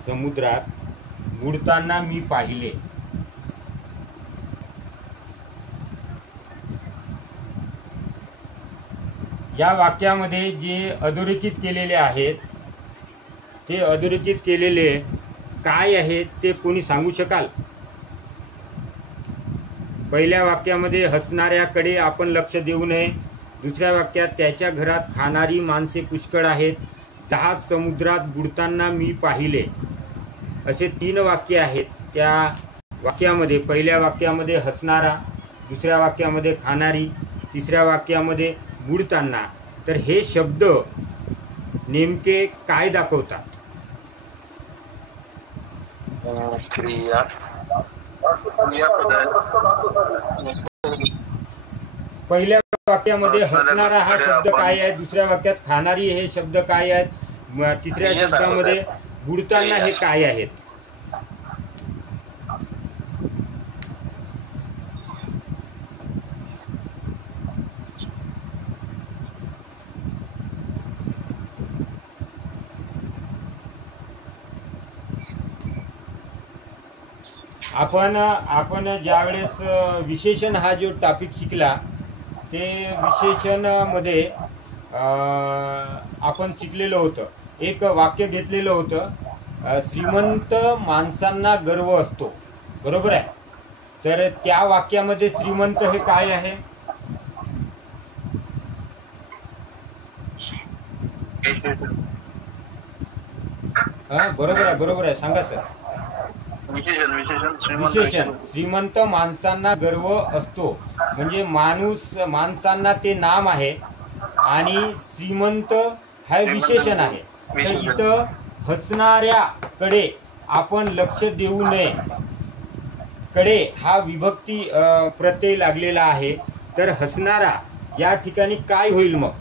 समुद्रात बुडताना मी पाहिले. या वाक्यामध्ये जे अधोरेखित केलेले आहेत ते अधोरेखित केलेले काय आहेत ते कोणी सांगू शकाल? पहिल्या वाक्यामध्ये हसणाऱ्याकडे आपण लक्ष देऊ नये. दुसऱ्या वाक्यात त्याच्या घरात खाणारी माणसे पुष्कळ आहेत. जहाज समुद्रात बुडताना मी पाहिले. असे 3 वाक्य आहेत. त्या वाक्यामध्ये पहिल्या वाक्यामध्ये हसणारा, दुसऱ्या वाक्यामध्ये खाणारी, तिसऱ्या वाक्यामध्ये बुडताना. तर हे शब्द नेमके काय दाखवतात? पहिल्या वाक्यामध्ये हसणारा हा शब्द काय आहे, दुसऱ्या वाक्यात खाणारी हे शब्द काय आहेत, तिसऱ्या शब्दामध्ये बुडताना हे काय आहेत? आपण ज्यावेळेस विशेषण हा जो टॉपिक शिकला ते विशेषणामध्ये आपण शिकलेलं होतं. एक वाक्य घेतलेलं होतं, श्रीमंत माणसांना गर्व असतो. बरोबर आहे. तर त्या वाक्यामध्ये श्रीमंत हे काय आहे? बरोबर आहे सांगा सर. विशेषण. श्रीमंत माणसांना गर्व असतो म्हणजे माणसांना ते नाम आहे आणि श्रीमंत हा विशेषण आहे. तर इथं हसणाऱ्याकडे आपण लक्ष देऊ नये. कडे हा विभक्ती प्रत्यय लागलेला आहे. तर हसणारा या ठिकाणी काय होईल? मग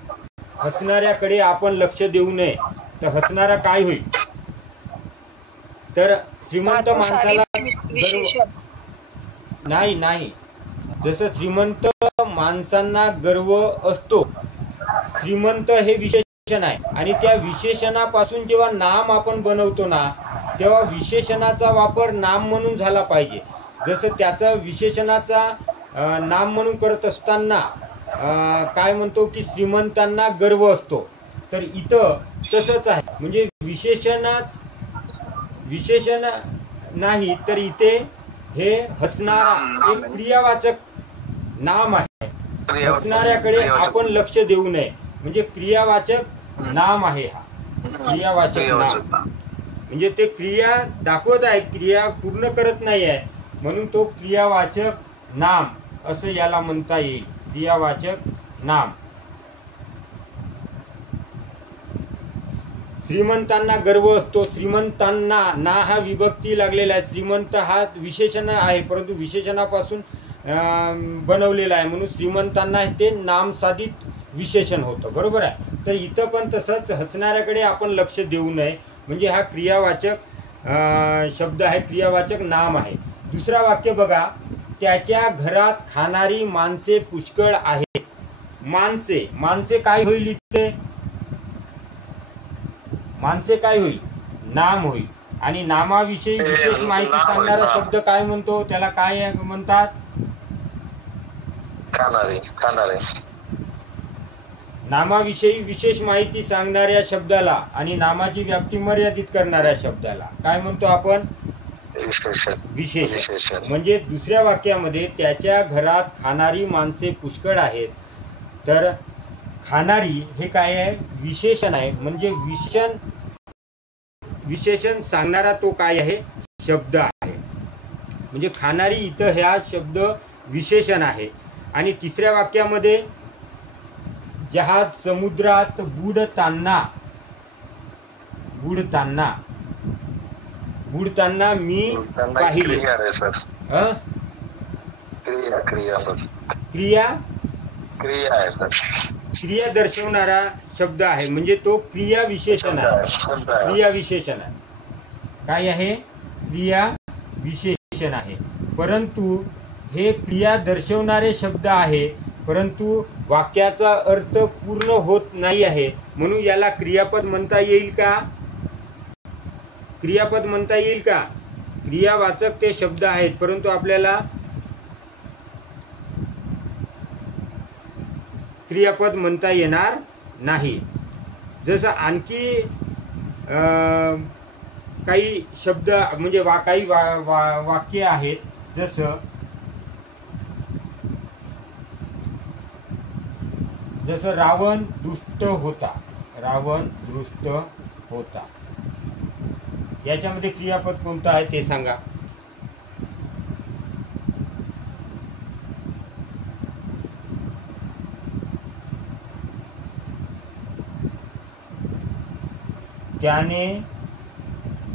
हसणाऱ्याकडे आपण लक्ष देऊ नये तर हसणारा काय होईल? तर श्रीमंत माणसाला गर्व नाही. जसं श्रीमंत माणसांना गर्व असतो, श्रीमंत हे विशेषण आहे आणि त्या विशेषणापासून जेव्हा नाम आपण बनवतो ना तेव्हा विशेषणाचा वापर नाम म्हणून झाला पाहिजे. जसं त्याचा विशेषणाचा नाम म्हणून करत असताना काय म्हणतो की श्रीमंतांना गर्व असतो. तर इथं तसंच आहे. म्हणजे विशेषण नाही तर इथे हे हसणारा एक क्रियावाचक नाम आहे. हसणाऱ्याकडे आपण लक्ष देऊ नये म्हणजे क्रियावाचक नाम आहे. हा क्रियावाचक नाम म्हणजे ते क्रिया दाखवत आहे, क्रिया पूर्ण करत नाही आहे म्हणून तो क्रियावाचक नाम असं याला म्हणता येईल. क्रियावाचक नाम. श्रीमंतांना गर्व असतो. श्रीमंतांना ना हा विभक्ती लागलेला आहे. श्रीमंत हा विशेषण आहे परंतु विशेषणापासून बनवलेला आहे म्हणून श्रीमंतांना ते नामसाधित विशेषण होतं. बरोबर आहे. तर इथं पण तसंच हसणाऱ्याकडे आपण लक्ष देऊ नये म्हणजे हा क्रियावाचक शब्द आहे, क्रियावाचक नाम आहे. दुसरा वाक्य बघा, त्याच्या घरात खाणारी माणसे पुष्कळ आहेत. माणसे काय होईल इथे? माणसे काय होईल? नाम होईल. आणि नामाविषयी विशेष माहिती नाम आहे, सांगणारा नाम. शब्द काय म्हणतो, त्याला काय म्हणतात? खाणारे खाणारे. नामाविषयी विशेष माहिती सांगणाऱ्या शब्दाला आणि नामाची व्याप्ती मर्यादित करणाऱ्या शब्दाला काय म्हणतो आपण? विशेषण. विशेषण. म्हणजे दुसऱ्या वाक्यामध्ये त्याच्या घरात खाणारी माणसे पुष्कळ आहेत, तर खाणारी हे काय आहे? विशेषण आहे. म्हणजे विशेषण सांगणारा तो काय आहे? शब्द आहे. म्हणजे खाणारी इथं ह्या शब्द विशेषण आहे. आणि तिसऱ्या वाक्यामध्ये जहाज समुद्रात बुडताना मी पाहिले. क्रिया दर्शवणारा शब्द आहे, म्हणजे तो क्रिया विशेषण आहे. क्रिया विशेषण आहे. काय आहे? क्रिया विशेषण आहे. परंतु हे क्रिया दर्शवणारे शब्द आहे, परंतु वाक्याचा अर्थ पूर्ण होत नाही आहे, म्हणून याला क्रियापद म्हणता येईल का? क्रियापद म्हणता येईल का? क्रियावाचक ते शब्द आहेत, परंतु आपल्याला क्रियापद म्हणता येणार नाही. जसं आणखी काही शब्द म्हणजे काही वाक्य आहेत, जसं रावण दुष्ट होता. याच्यामध्ये क्रियापद कोणतं आहे ते सांगा. त्याने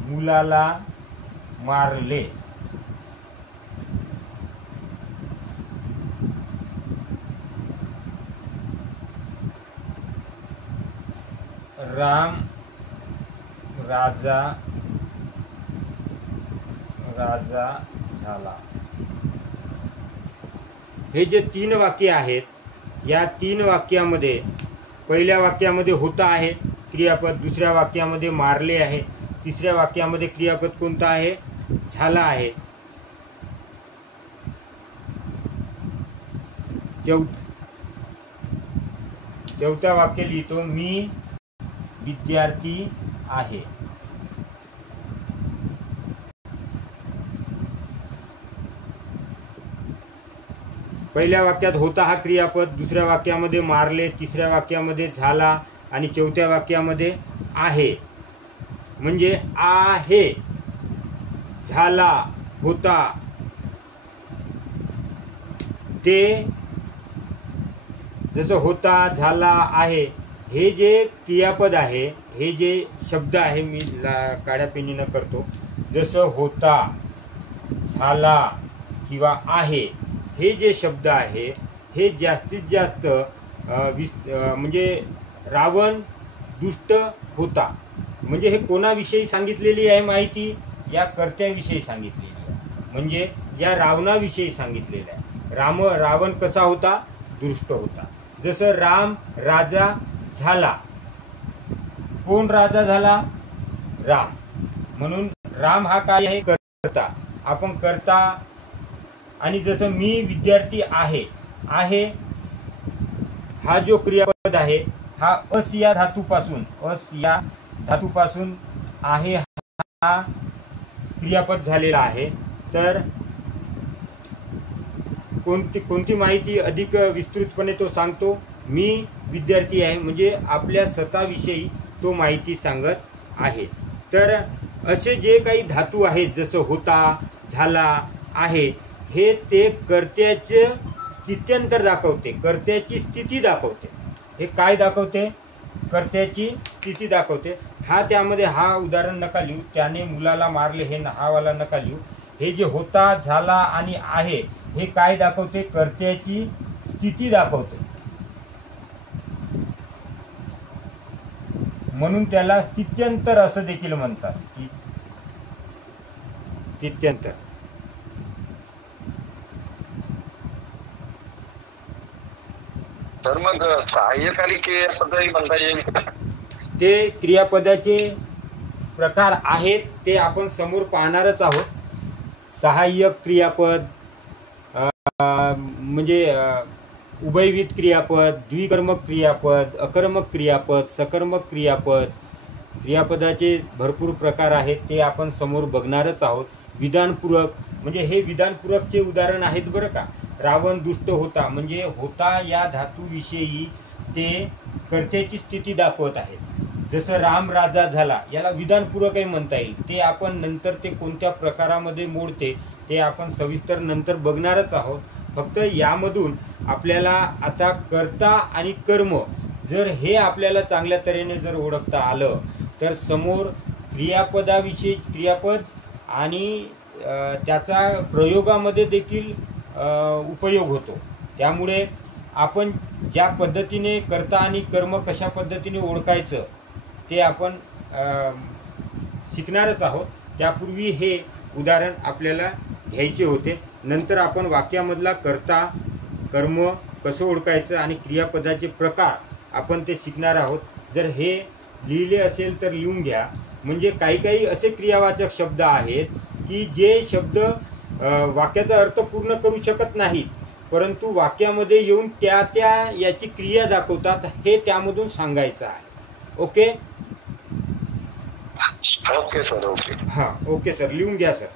मुलाला मारले. राम राजा झाला. हे जे 3 वाक्य आहेत, या 3 वाक्यामध्ये पहिल्या वाक्यामध्ये होता आहे क्रियापद, दुसऱ्या वाक्यामध्ये मारले आहे, तिसऱ्या वाक्यामध्ये क्रियापद कोणता आहे? झाला आहे. चौथ्या वाक्य लिहितो, मी विद्यार्थी आहे. पहिल्या वाक्यात होता हा क्रियापद, दुसऱ्या वाक्यामध्ये मारले, तिसऱ्या वाक्यामध्ये झाला आणि चौथ्या वाक्यामध्ये आहे. म्हणजे आहे, झाला, होता, ते जसं होता, झाला, आहे, हे जे क्रियापद आहे, हे जे शब्द आहे, मी काळ्या पेनीनं करतो, जसं होता, झाला किंवा आहे, हे जे शब्द आहे हे जास्तीत जास्त म्हणजे रावण दुष्ट होता, म्हणजे हे कोणाविषयी सांगितलेली आहे माहिती? या कर्त्याविषयी सांगितलेली आहे, म्हणजे या रावणाविषयी सांगितलेलं आहे. रावण कसा होता? दुष्ट होता. जसं राम राजा झाला. कोण राजा झाला? राम. म्हणून राम हा काय आहे? कर्ता. आपण कर्ता. आणि जसं मी विद्यार्थी आहे, हा जो क्रियापद आहे हा अस या धातूपासून आहे हा क्रियापद झालेला आहे. तर कोणती माहिती अधिक विस्तृतपणे तो सांगतो? मी विद्यार्थी आहे, म्हणजे आपल्या स्वतःविषयी तो माहिती सांगत आहे. तर असे जे काही धातू आहेत, जसं होता, झाला, आहे, हे ते कर्त्याचे स्थित्यंतर दाखवते, कर्त्याची स्थिती दाखवते. हे काय दाखवते? कर्त्याची स्थिती दाखवते. त्यामध्ये हा उदाहरण नका लिहू, त्याने मुलाला मारले, हे हा वाला नका लिहू. हे जे होता, झाला आणि आहे हे काय दाखवते? कर्त्याची स्थिती दाखवते. म्हणून त्याला स्थित्यंतर असं देखील म्हणतात. स्थित्यंतर. तर मग सहाय्यकारी क्रियापदही म्हणता येईल. ते क्रियापदाचे प्रकार आहेत ते आपण समोर पाहणारच आहोत. सहाय्यक क्रियापद म्हणजे उभयविध क्रियापद, द्विकर्मक क्रियापद, अकर्मक क्रियापद, सकर्मक क्रियापद, क्रियापदाचे भरपूर प्रकार आहेत ते आपण समोर बघणारच आहोत. विधानपूरक म्हणजे हे विधानपूरकचे उदाहरण आहेत बरं का. रावण दुष्ट होता म्हणजे होता या धातूविषयी ते कर्त्याची स्थिती दाखवत आहेत. जसं राम राजा झाला याला विधानपूरकही म्हणता येईल. ते आपण नंतर ते कोणत्या प्रकारामध्ये मोडते ते आपण सविस्तर नंतर बघणारच आहोत. फक्त यामधून आपल्याला आता कर्ता आणि कर्म जर हे आपल्याला चांगल्या तऱ्हेने जर ओळखता आलं तर समोर क्रियापदाविषयी क्रियापद आणि त्याचा प्रयोगामध्ये देखील उपयोग होतो. त्यामुळे आपण ज्या पद्धतीने कर्ता आणि कर्म कशा पद्धतीने ओळखायचं ते आपण शिकणारच आहोत. त्यापूर्वी हे उदाहरण आपल्याला घ्यायचे होते. नंतर आपण वाक्यामधला कर्ता कर्म कसं ओळखायचं आणि क्रियापदाचे प्रकार आपण ते शिकणार आहोत. जर हे लिहिले असेल तर लिहून घ्या. म्हणजे काही काही असे क्रियावाचक शब्द आहेत की जे शब्द वाक्याचा अर्थ पूर्ण करू शकत नाहीत, परंतु वाक्यामध्ये येऊन त्या याची क्रिया दाखवतात. हे त्यामधून सांगायचं आहे. Okay okay sir. ओके. हां ओके सर. लिहून घ्या सर.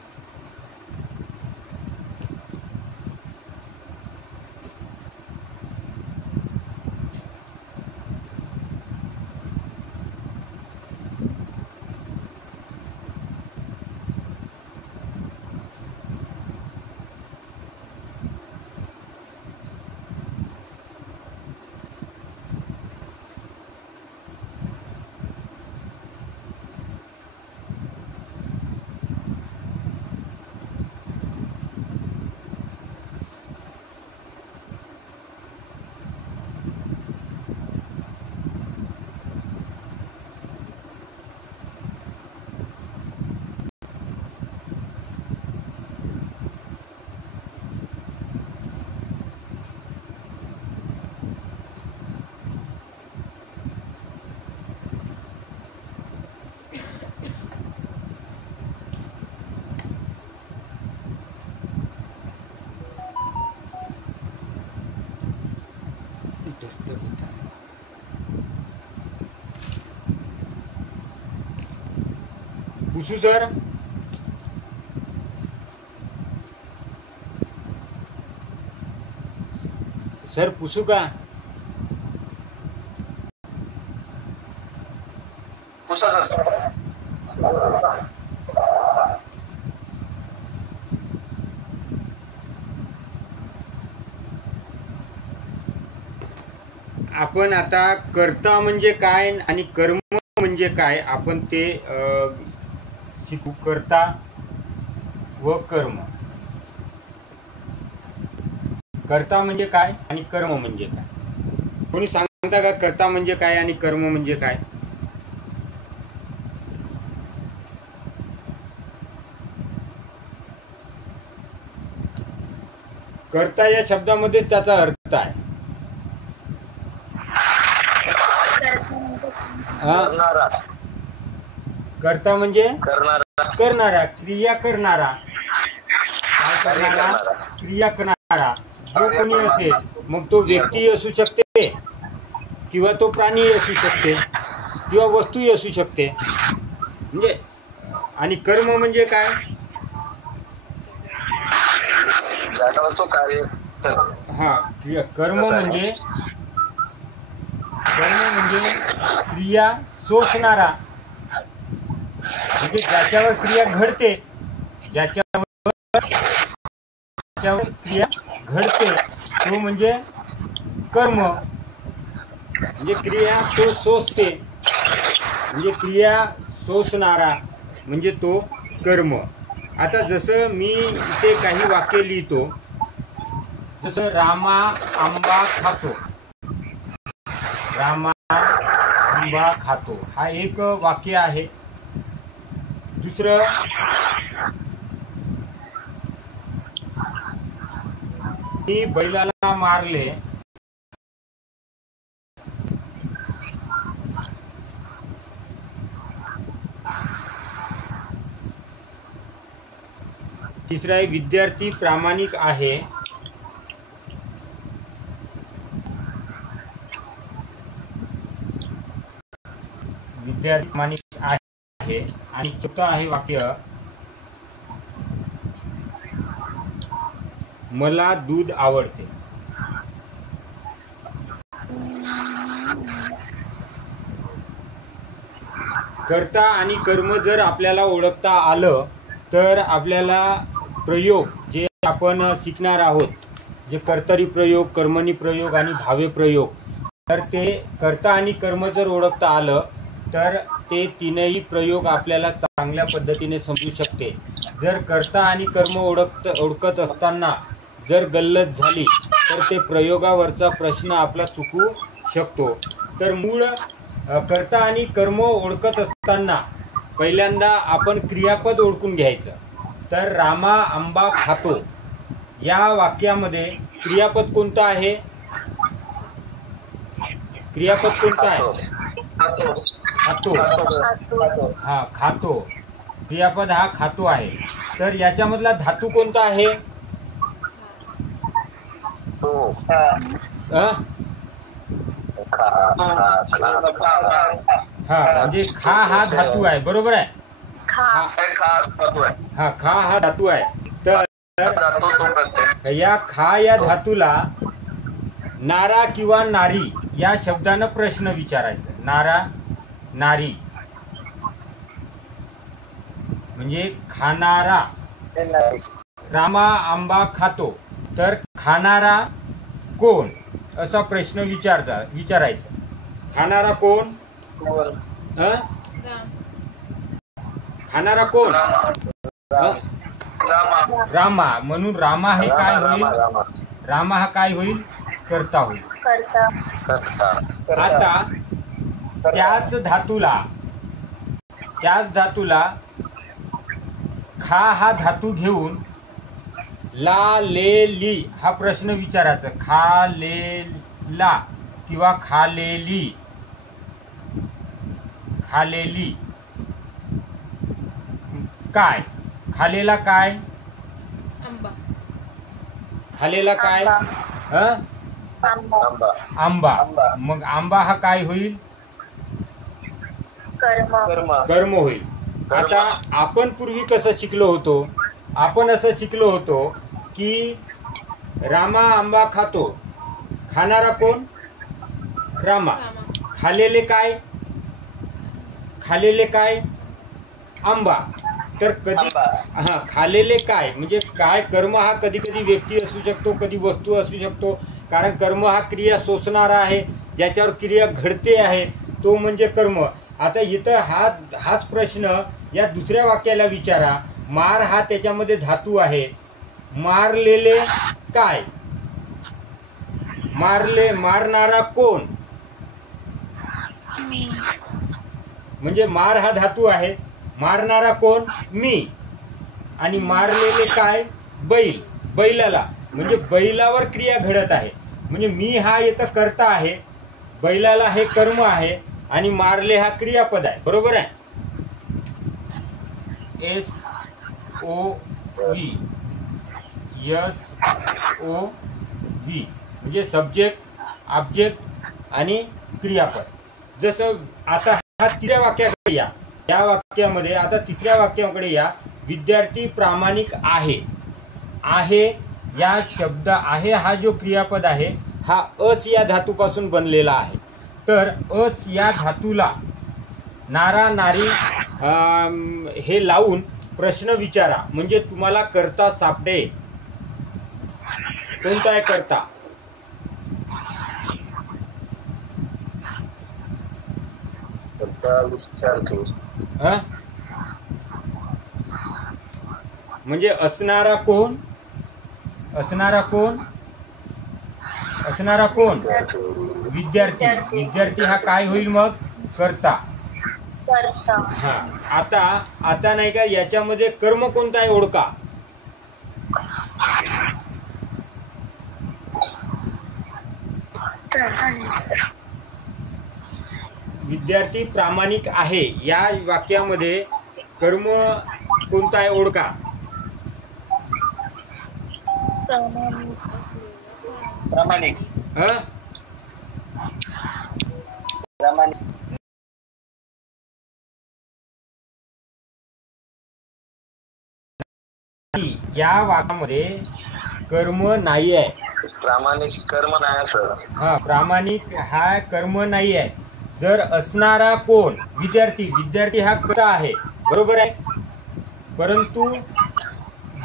पुसू सर. सर पुसू का? पुसा सर. आपण आता कर्ता म्हणजे काय आणि कर्म म्हणजे काय आपण ते शिकू. कर्ता व कर्म. कर्ता म्हणजे काय आणि कर्म म्हणजे काय? कोणी सांगता का कर्ता म्हणजे काय आणि कर्म म्हणजे काय? कर्ता या शब्दामध्ये त्याचा अर्थ आहे. कर्ता म्हणजे करणारा, क्रिया करणारा. काय करणारा? क्रिया करणारा. जो कोणी असेल, मग तो व्यक्ती असू शकते किंवा तो प्राणी असू शकते किंवा वस्तूही असू शकते. म्हणजे आणि कर्म म्हणजे काय? हा कर्म म्हणजे क्रिया सोसणारा. म्हणजे ज्याच्यावर क्रिया घडते, ज्याच्यावर क्रिया घडते तो म्हणजे कर्म. म्हणजे क्रिया तो सोसते, म्हणजे क्रिया सोसणारा म्हणजे तो कर्म. आता जसं मी इथे काही वाक्य लिहितो, जसं रामा आंबा खातो. रामा आंबा खातो हा एक वाक्य आहे. दुसरं मी बैलाला मारले. तिसरा आहे विद्यार्थी प्रामाणिक आहे. विद्यार्थी प्रामाणिक आहे. आणि चौथं आहे वाक्य मला दूध आवडते. कर्ता आणि कर्म जर आपल्याला ओळखता आलं तर आपल्याला प्रयोग जे आपण शिकणार आहोत, जे कर्तरी प्रयोग, कर्मणी प्रयोग आणि भावे प्रयोग, तर ते कर्ता आणि कर्म जर ओळखता आलं तर ते तीनही प्रयोग आपल्याला चांगल्या पद्धतीने समजू शकते. जर कर्ता आणि कर्म ओळखत असताना जर गल्लत झाली तर ते प्रयोगावरचा प्रश्न आपला चुकू शकतो. तर मूळ कर्ता आणि कर्म ओळखत असताना पहिल्यांदा आपण क्रियापद ओळखून घ्यायचं. तर रामा आंबा खातो या वाक्यामध्ये क्रियापद कोणतं आहे? क्रियापद कोणतं आहे? खातो. हा, खातो. क्रियापद हा खातो आहे. तर याच्यामधला धातू कोणता आहे? हा, म्हणजे खा हा धातू आहे. बरोबर आहे. हा, खा हा धातू आहे. तर या खा या धातूला नारा किंवा नारी या शब्दानं प्रश्न विचारायचा. नारा, नारी म्हणजे खाणारा. रामा आंबा खातो, तर खाणारा कोण असा प्रश्न विचारायचा. खाणारा कोण? खाणारा कोण? रामा. म्हणून रामा हे काय होईल? रामा हा काय होईल? कर्ता होईल. आता त्याच धातूला खा हा धातू घेऊन ला ले ली हा प्रश्न विचारायचा. खा ले ला किंवा खालेली. खालेली काय? खालेला काय? आंबा. खालेला काय? आंबा. मग आंबा हा काय होईल? कर्म होईल. आता आपण पूर्वी कसं शिकलो होतो? आपण असं शिकलो होतो की रामा आंबा खातो, खाणारा कोण? रामा. खालेले काय? खालेले काय? आंबा. तर कधी हा खालेले काय म्हणजे काय? कर्म हा कधी कधी व्यक्ती असू शकतो, कधी वस्तू असू शकतो. कारण कर्म हा क्रिया सोसणारा आहे, ज्याच्यावर क्रिया घडते आहे, तो म्हणजे कर्म. आता इथं हाच प्रश्न या दुसऱ्या वाक्याला विचारा. मार हा त्याच्यामध्ये धातू आहे. मारलेले काय? मारणारा कोण? म्हणजे मार हा धातू आहे. मारणारा कोण? मी. आणि मारलेले काय? बैल. बैलाला म्हणजे बैलावर क्रिया घडत आहे. म्हणजे मी हा इथं कर्ता आहे, बैलाला हे कर्म आहे आणि मारले हा क्रियापद आहे. बरोबर आहे. SOV म्हणजे सब्जेक्ट, ऑब्जेक्ट आणि क्रियापद. जसं आता हा तिसऱ्या वाक्याकडे या. या वाक्यामध्ये आता तिसऱ्या वाक्याकडे या. विद्यार्थी प्रामाणिक आहे. आहे या शब्द आहे हा जो क्रियापद आहे हा अस या धातूपासून बनलेला आहे. तर अस या धातूला नारा नारी हे लावून प्रश्न विचारा म्हणजे तुम्हाला कर्ता सापडेल. कोणता आहे कर्ता? म्हणजे असणारा कोण? असणारा कोण? असणारा कोण? विद्यार्थी. विद्यार्थी हा काय होईल मग? कर्ता. हा. आता नाही का याच्यामध्ये कर्म कोणता आहे ओळखा. विद्यार्थी प्रामाणिक आहे या वाक्यामध्ये कर्म कोणता आहे ओळखा. प्रामाणिक हं? प्रामाणिक या वाक्यामध्ये कर्म नाही आहे. प्रामाणिक कर्म नाही सर. हा, प्रामाणिक हा कर्म नाही आहे. जर असणारा कोण? विद्यार्थी. विद्यार्थी हा कर्ता आहे, बरोबर आहे. परंतु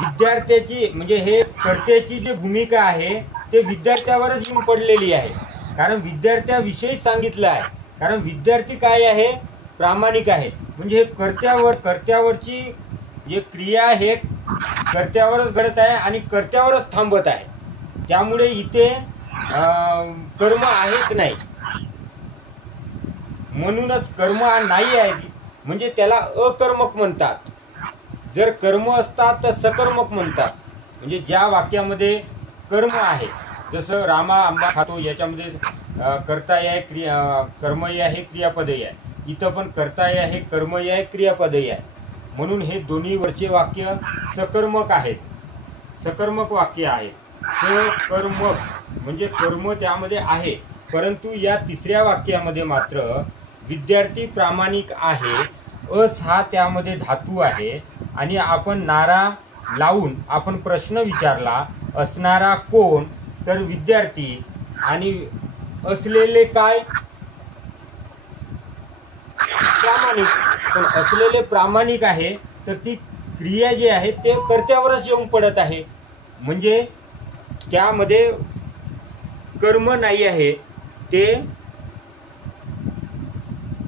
विद्यार्थ्याची म्हणजे हे कर्त्याची जी भूमिका आहे ते विद्यार्थ्यावरच येऊन पडलेली आहे. कारण विद्यार्थ्याविषयी सांगितलं आहे. कारण विद्यार्थी काय आहे? प्रामाणिक आहे. म्हणजे हे कर्त्यावरची जे क्रिया हे कर्त्यावरच घडत आहे आणि कर्त्यावरच थांबत आहे. त्यामुळे इथे कर्म आहेच नाही. म्हणूनच कर्म नाही आहे म्हणजे त्याला अकर्मक म्हणतात. जर कर्म असतात तर सकर्मक म्हणतात. म्हणजे ज्या वाक्यामध्ये कर्म आहे, जसं रामा आंबा खातो, याच्यामध्ये कर्ताही आहे, कर्मही आहे, क्रियापदही आहे. इथं पण कर्ताही आहे, कर्मही आहे, क्रियापदही आहे. म्हणून हे दोन्ही वरचे वाक्य सकर्मक आहेत. सकर्मक वाक्य आहेत. सकर्मक म्हणजे कर्म त्यामध्ये आहे. परंतु या तिसऱ्या वाक्यामध्ये मात्र विद्यार्थी प्रामाणिक आहे. अस हा त्यामध्ये धातू आहे. आणि आपण नारा लावून आपण प्रश्न विचारला, असणारा कोण? तर विद्यार्थी. आणि असलेले काय? प्रामाणिक. पण असलेले प्रामाणिक आहे तर ती क्रिया जी आहे ते कर्त्यावरच येऊन पडत आहे. म्हणजे त्यामध्ये कर्म नाही आहे. ते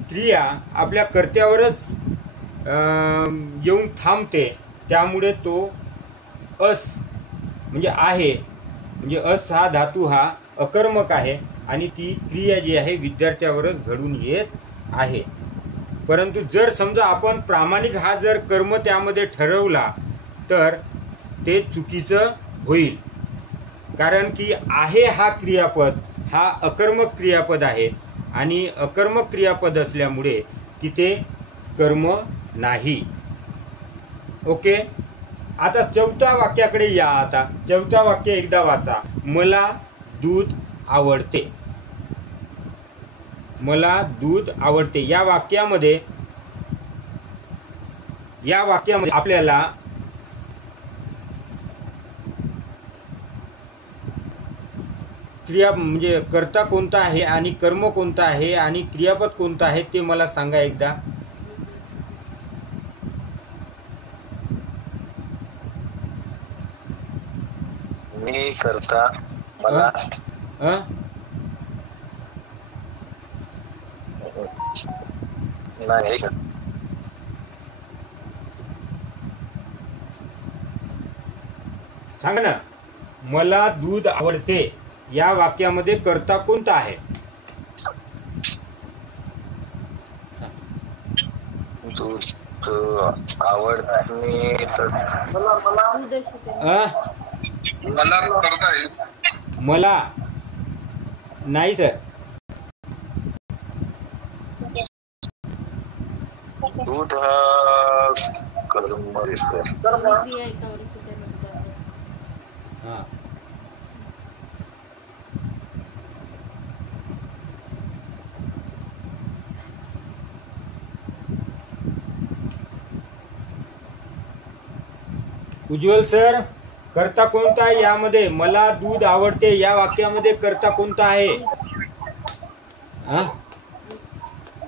क्रिया आपल्या कर्त्यावरच येऊन थांबते. त्यामुळे तो अस म्हणजे आहे. म्हणजे अस हा धातू हा अकर्मक आहे आणि ती क्रिया जी आहे विद्यार्थ्यावरच घडून येत आहे. परंतु जर समजा आपण प्रामाणिक हा जर कर्म त्यामध्ये ठरवला तर ते चुकीचं होईल. कारण की आहे हा क्रियापद हा अकर्मक क्रियापद आहे आणि अकर्मक क्रियापद असल्यामुळे तिथे कर्म नाही. ओके. आता चौथ्या वाक्याकडे या. आता चौथ्या वाक्य एकदा वाचा. मला दूध आवडते. मला दूध आवडते. या वाक्यामध्ये आपल्याला क्रिया म्हणजे कर्ता कोणता आहे आणि कर्म कोणता आहे आणि क्रियापद कोणता आहे ते मला सांगा एकदा. मी करता मला नाही सांगा ना. मला दूध आवडते या वाक्यामध्ये कर्ता कोणता आहे? दूध आवडते तर मला करता येईल. मला नाही सर. दूध हा कर्म दिसतोय. हा. उज्ज्वल सर, कर्ता कोणता आहे यामध्ये? मला दूध आवडते या वाक्यामध्ये कर्ता कोणता आहे?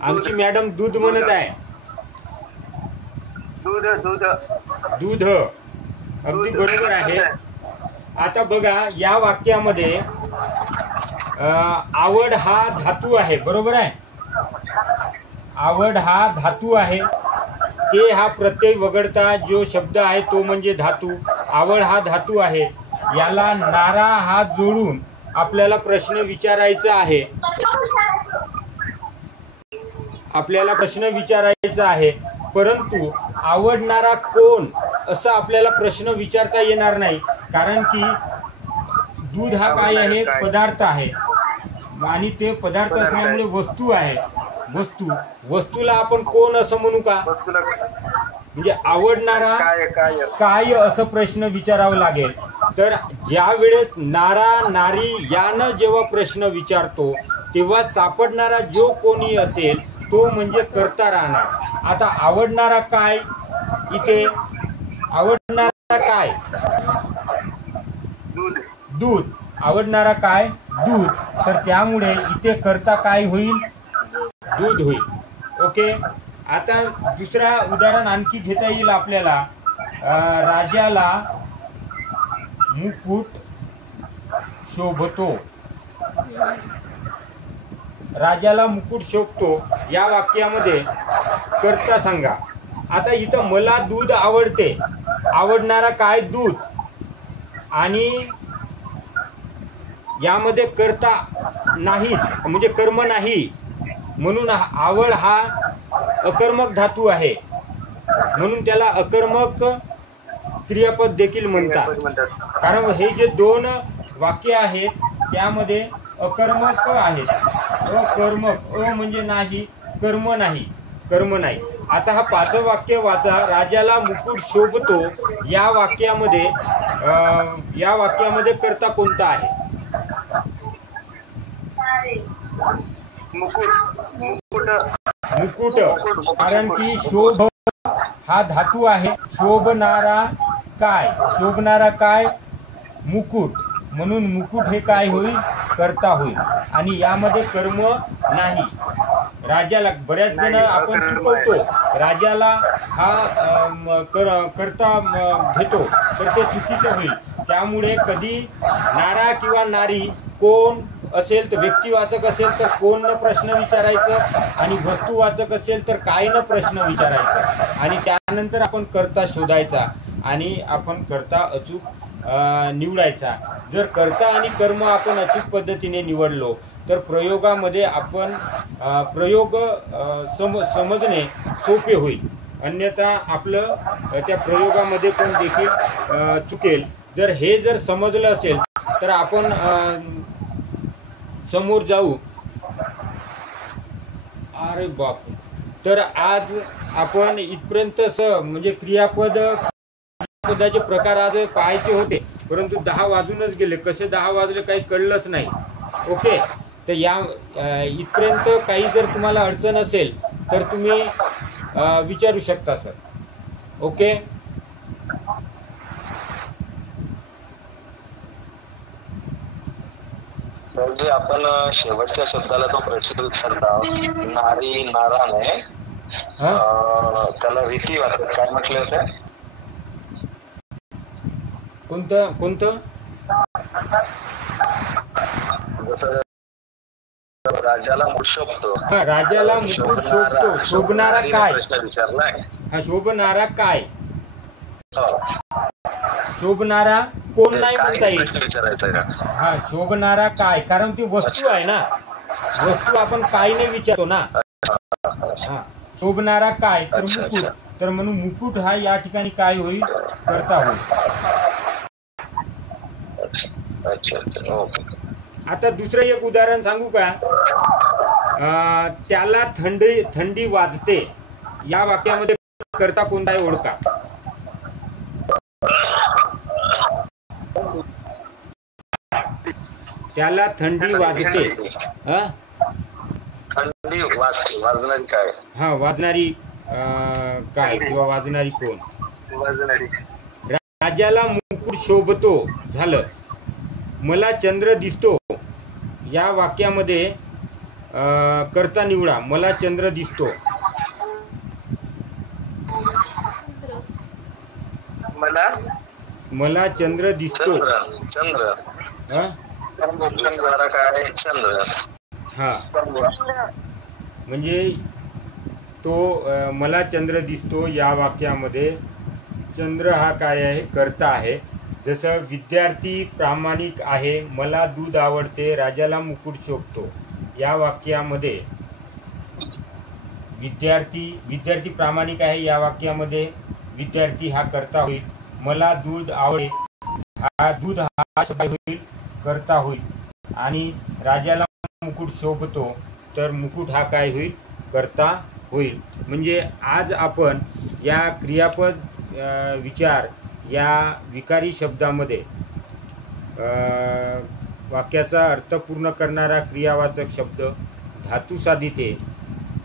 आमची मॅडम दूध म्हणत आहे. दूध दूध दूध अगदी बरोबर आहे. आता बघा या वाक्यामध्ये आवड हा धातू आहे, बरोबर आहे. आवड हा धातू आहे. ते हा प्रत्यय वगळता जो शब्द आहे तो म्हणजे धातू. आवड हा धातू आहे. याला नारा हा जोडून आपल्याला प्रश्न विचारायचा आहे. परंतु आवडणारा कोण असं आपल्याला प्रश्न विचारता येणार नाही. कारण की दूध हा काय आहे? पदार्थ आहे आणि ते पदार्थ असल्यामुळे वस्तू आहे. वस्तूला आपण कोण असं म्हणू का? म्हणजे आवडणारा काय असं प्रश्न विचारावा लागेल. तर ज्या वेळेस नारा नारी यानं जेव्हा प्रश्न विचारतो तेव्हा सापडणारा जो कोणी असेल तो म्हणजे कर्ता राहणार. आता आवडणारा काय, इथे आवडणारा काय, दूध. आवडणारा काय, दूध. तर त्यामुळे इथे कर्ता काय होईल, दूध होईल. ओके. आता दुसरा उदाहरण आणखी घेता येईल आपल्याला. राजाला मुकुट शोभतो. राजाला मुकुट शोभतो या वाक्यामध्ये कर्ता सांगा. आता इथं मला दूध आवडते, आवडणारा काय, दूध. आणि यामध्ये कर्ता नाहीच, म्हणजे कर्म नाही, म्हणून आवड हा अकर्मक धातू आहे, म्हणून त्याला अकर्मक क्रियापद देखील म्हणतात. कारण हे जे दोन वाक्य आहेत त्यामध्ये अकर्मक आहेत. अकर्मक, अ म्हणजे नाही, कर्म नाही, कर्म नाही. आता हा पाचवं वाक्य वाचा. राजाला मुकुट शोभतो या वाक्यामध्ये कर्ता कोणता आहे, मुकुट. कारण की शोभ हा धातू आहे. शोभणारा काय, शोभणारा काय, मुकुट, म्हणून मुकुट हे काय होईल, कर्ता होईल. आणि यामध्ये कर्म नाही. राजाला बऱ्याच जण आपण चुकवतो, राजाला हा कर्ता घेतो, तर ते चुकीचं होईल. त्यामुळे कधी नारा किंवा नारी कोण असेल तर व्यक्तिवाचक असेल तर कोण न प्रश्न विचारायचं, आणि वस्तुवाचक असेल तर काय न प्रश्न विचारायचं, आणि त्यानंतर आपण कर्ता शोधायचा आणि आपण कर्ता अचूक निवडायचा. जर कर्ता आणि कर्म आपण अचूक पद्धतीने निवडलो तर प्रयोगामध्ये आपण प्रयोग समजणे सोपे होईल. अन्यथा आपलं त्या प्रयोगामध्ये पण देखील चुकेल. जर समजलं असेल तर आपण समोर जाऊ. अरे बाप. तर आज आपण इथपर्यंत म्हणजे क्रियापदाचे प्रकार आज पाहायचे होते, परंतु 10 वाजूनच गेले. कसे 10 वाजले काही कळलंच नाही. ओके. तर इथपर्यंत काही जर तुम्हाला अडचण असेल तर तुम्ही विचारू शकता सर. ओके. म्हणजे आपण शेवटच्या शब्दाला तो प्रश्न विचारला, नारी नाराने त्याला रीती वाचत काय म्हटलं होतं, कोणतं जसं राजाला मुकुट शोभतो. राजाला मुकुट शोभतो. शोभणारा काय प्रश्न विचारलाय. हा शोभणारा काय, शोभणारा कोण नाही म्हणता येईल. विचारायचं हा शोभणारा काय, कारण ती वस्तू आहे ना, वस्तू आपण काय नाही विचारतो ना. हा शोभणारा काय तर मुकुट. तर म्हणून मुकुट हा या ठिकाणी काय होईल, कर्ता होईल. आता दुसरं एक उदाहरण सांगू का. त्याला थंडी वाजते या वाक्यामध्ये कर्ता कोणता आहे, ओळखा. त्याला थंडी वाजते. थंडी वाजणारी काय, हा वाजणारी काय किंवा वाजणारी कोण. राजाला मुकुट शोभतो झालं. मला चंद्र दिसतो या वाक्यामध्ये कर्ता निवडा. मला चंद्र दिसतो. मला चंद्र दिसतो. चंद्र हा म्हणजे तो मला चंद्र दिसतो या वाक्यामध्ये चंद्र हा काय आहे, कर्ता आहे. जसं विद्यार्थी प्रामाणिक आहे, मला दूध आवडते, राजाला मुकुट शोभतो या वाक्यामध्ये विद्यार्थी प्रामाणिक आहे या वाक्यामध्ये विद्यार्थी हा कर्ता होईल. मला दूध आवडे हा दूध हा शब्द होईल, कर्ता होईल. आणि राजाला मुकुट शोभतो तर मुकुट हा काय होईल, कर्ता होईल. म्हणजे आज आपण या क्रियापद विचार या विकारी शब्दामध्ये वाक्याचा अर्थ पूर्ण करणारा क्रियावाचक शब्द, धातुसाधिते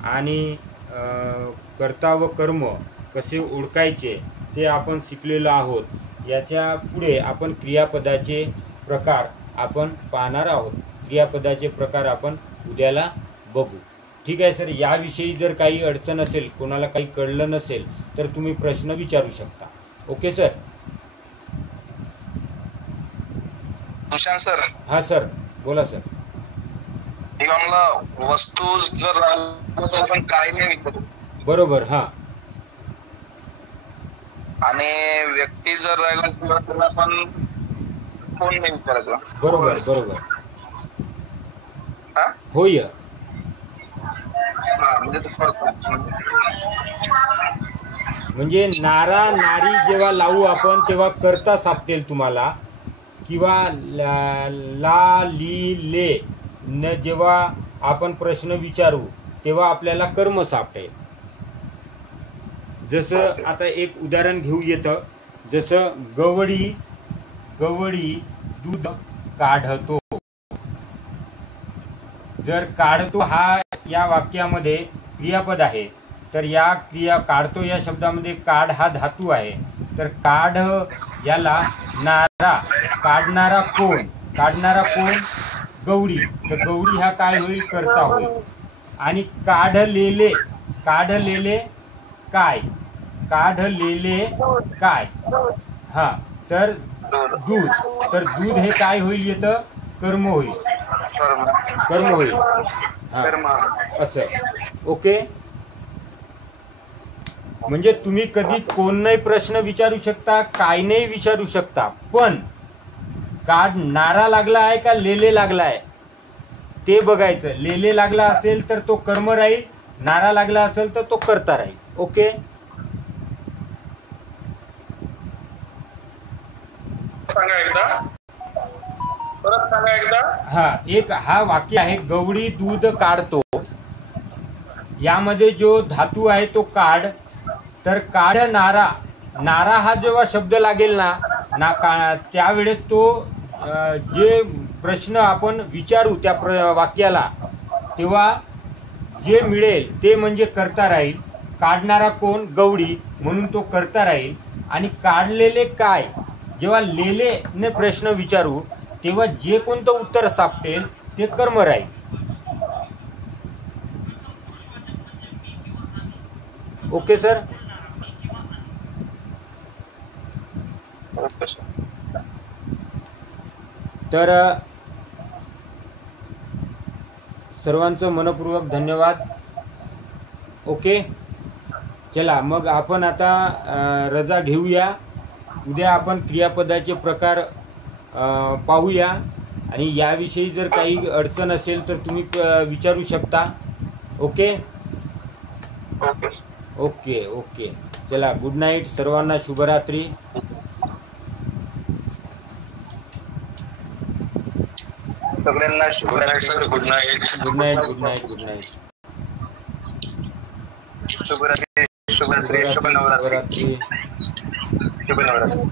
आणि कर्ता व कर्म कसे ओळखायचे ते आपण शिकलेलो आहोत. याच्या पुढे आपण क्रियापदाचे प्रकार आपण पाहणार आहोत. क्रियापदाचे प्रकार आपण उद्याला बघू. ठीक आहे सर. याविषयी जर काही अडचण असेल, कोणाला काही कळलं नसेल तर तुम्ही प्रश्न विचारू शकता. Okay sir. तुषार सर. हां सर, बोला सर. मला वस्तू जर आपण काय नाही विकत. बरोबर. हां. आणि व्यक्ती जर राहिला किंवा त्याला आपण फोन नाही करायचा. बरोबर बरोबर. हा होय. म्हणजे नारा नारी जेव्हा लावू आपण तेव्हा कर्ता सापडेल तुम्हाला, किंवा ला ली ले न जेव्हा आपण प्रश्न विचारू तेव्हा आपल्याला कर्म सापडेल. जसं आता एक उदाहरण घेऊ येतं, जसं गवळी गवळी दूध काढतो. जर काढतो हा या वाक्यामध्ये क्रियापद आहे, तर या क्रिया काढतो या शब्दामध्ये काढ हा धातू आहे. तर काढ याला नारा, काढणारा कोण, काढणारा कोण गवळी, तर गवळी हा काय होईल, कर्ता होईल. आणि काढलेले, काढलेले काय, काढलेले काय, हा तर दूध, तर दूध हे काय होईल, येतं कर्म होईल, कर्म होईल. असं. ओके. म्हणजे तुम्ही कधी कोणताही प्रश्न विचारू शकता, काय नाही विचारू शकता, पण काढ नारा लागला आहे का लेले लागला आहे ते बघायचं. लेले लागला असेल तर तो कर्म राहील, नारा लागला असेल तर तो कर्ता राहील. ओके. सांगा एकदा, परत सांगा एकदा. हा एक हा वाक्य आहे, गवळी दूध काढतो. यामध्ये जो धातू आहे तो काढ, तर काढ नारा, नारा हा जेव्हा शब्द लागेल ना त्यावेळेस तो जे प्रश्न आपण विचारू त्या वाक्याला तेव्हा जे मिळेल ते म्हणजे कर्ता राहील. काढणारा कोण, गवळी, म्हणून तो कर्ता राहील. आणि काढलेले काय, जेव्हा लेले ने प्रश्न विचारू तेव्हा जे कोणतं उत्तर सापडेल ते कर्म राहील. Okay sir. तर सर्वांचं मनपूर्वक धन्यवाद. ओके. चला मग आपण आता रजा घेऊया. उद्या आपण क्रियापदाचे प्रकार पाहूया. आणि याविषयी जर काही अडचण असेल तर तुम्ही विचारू शकता. Okay okay okay. चला, गुड नाईट सर्वांना. शुभरात्री. सगळ्यांना शुभरात्री sir. Good night. Good night. Good night. Good night. शुभरात्री. शुभरात्री. शुभ नवरात्री. शुभ नवरात्री.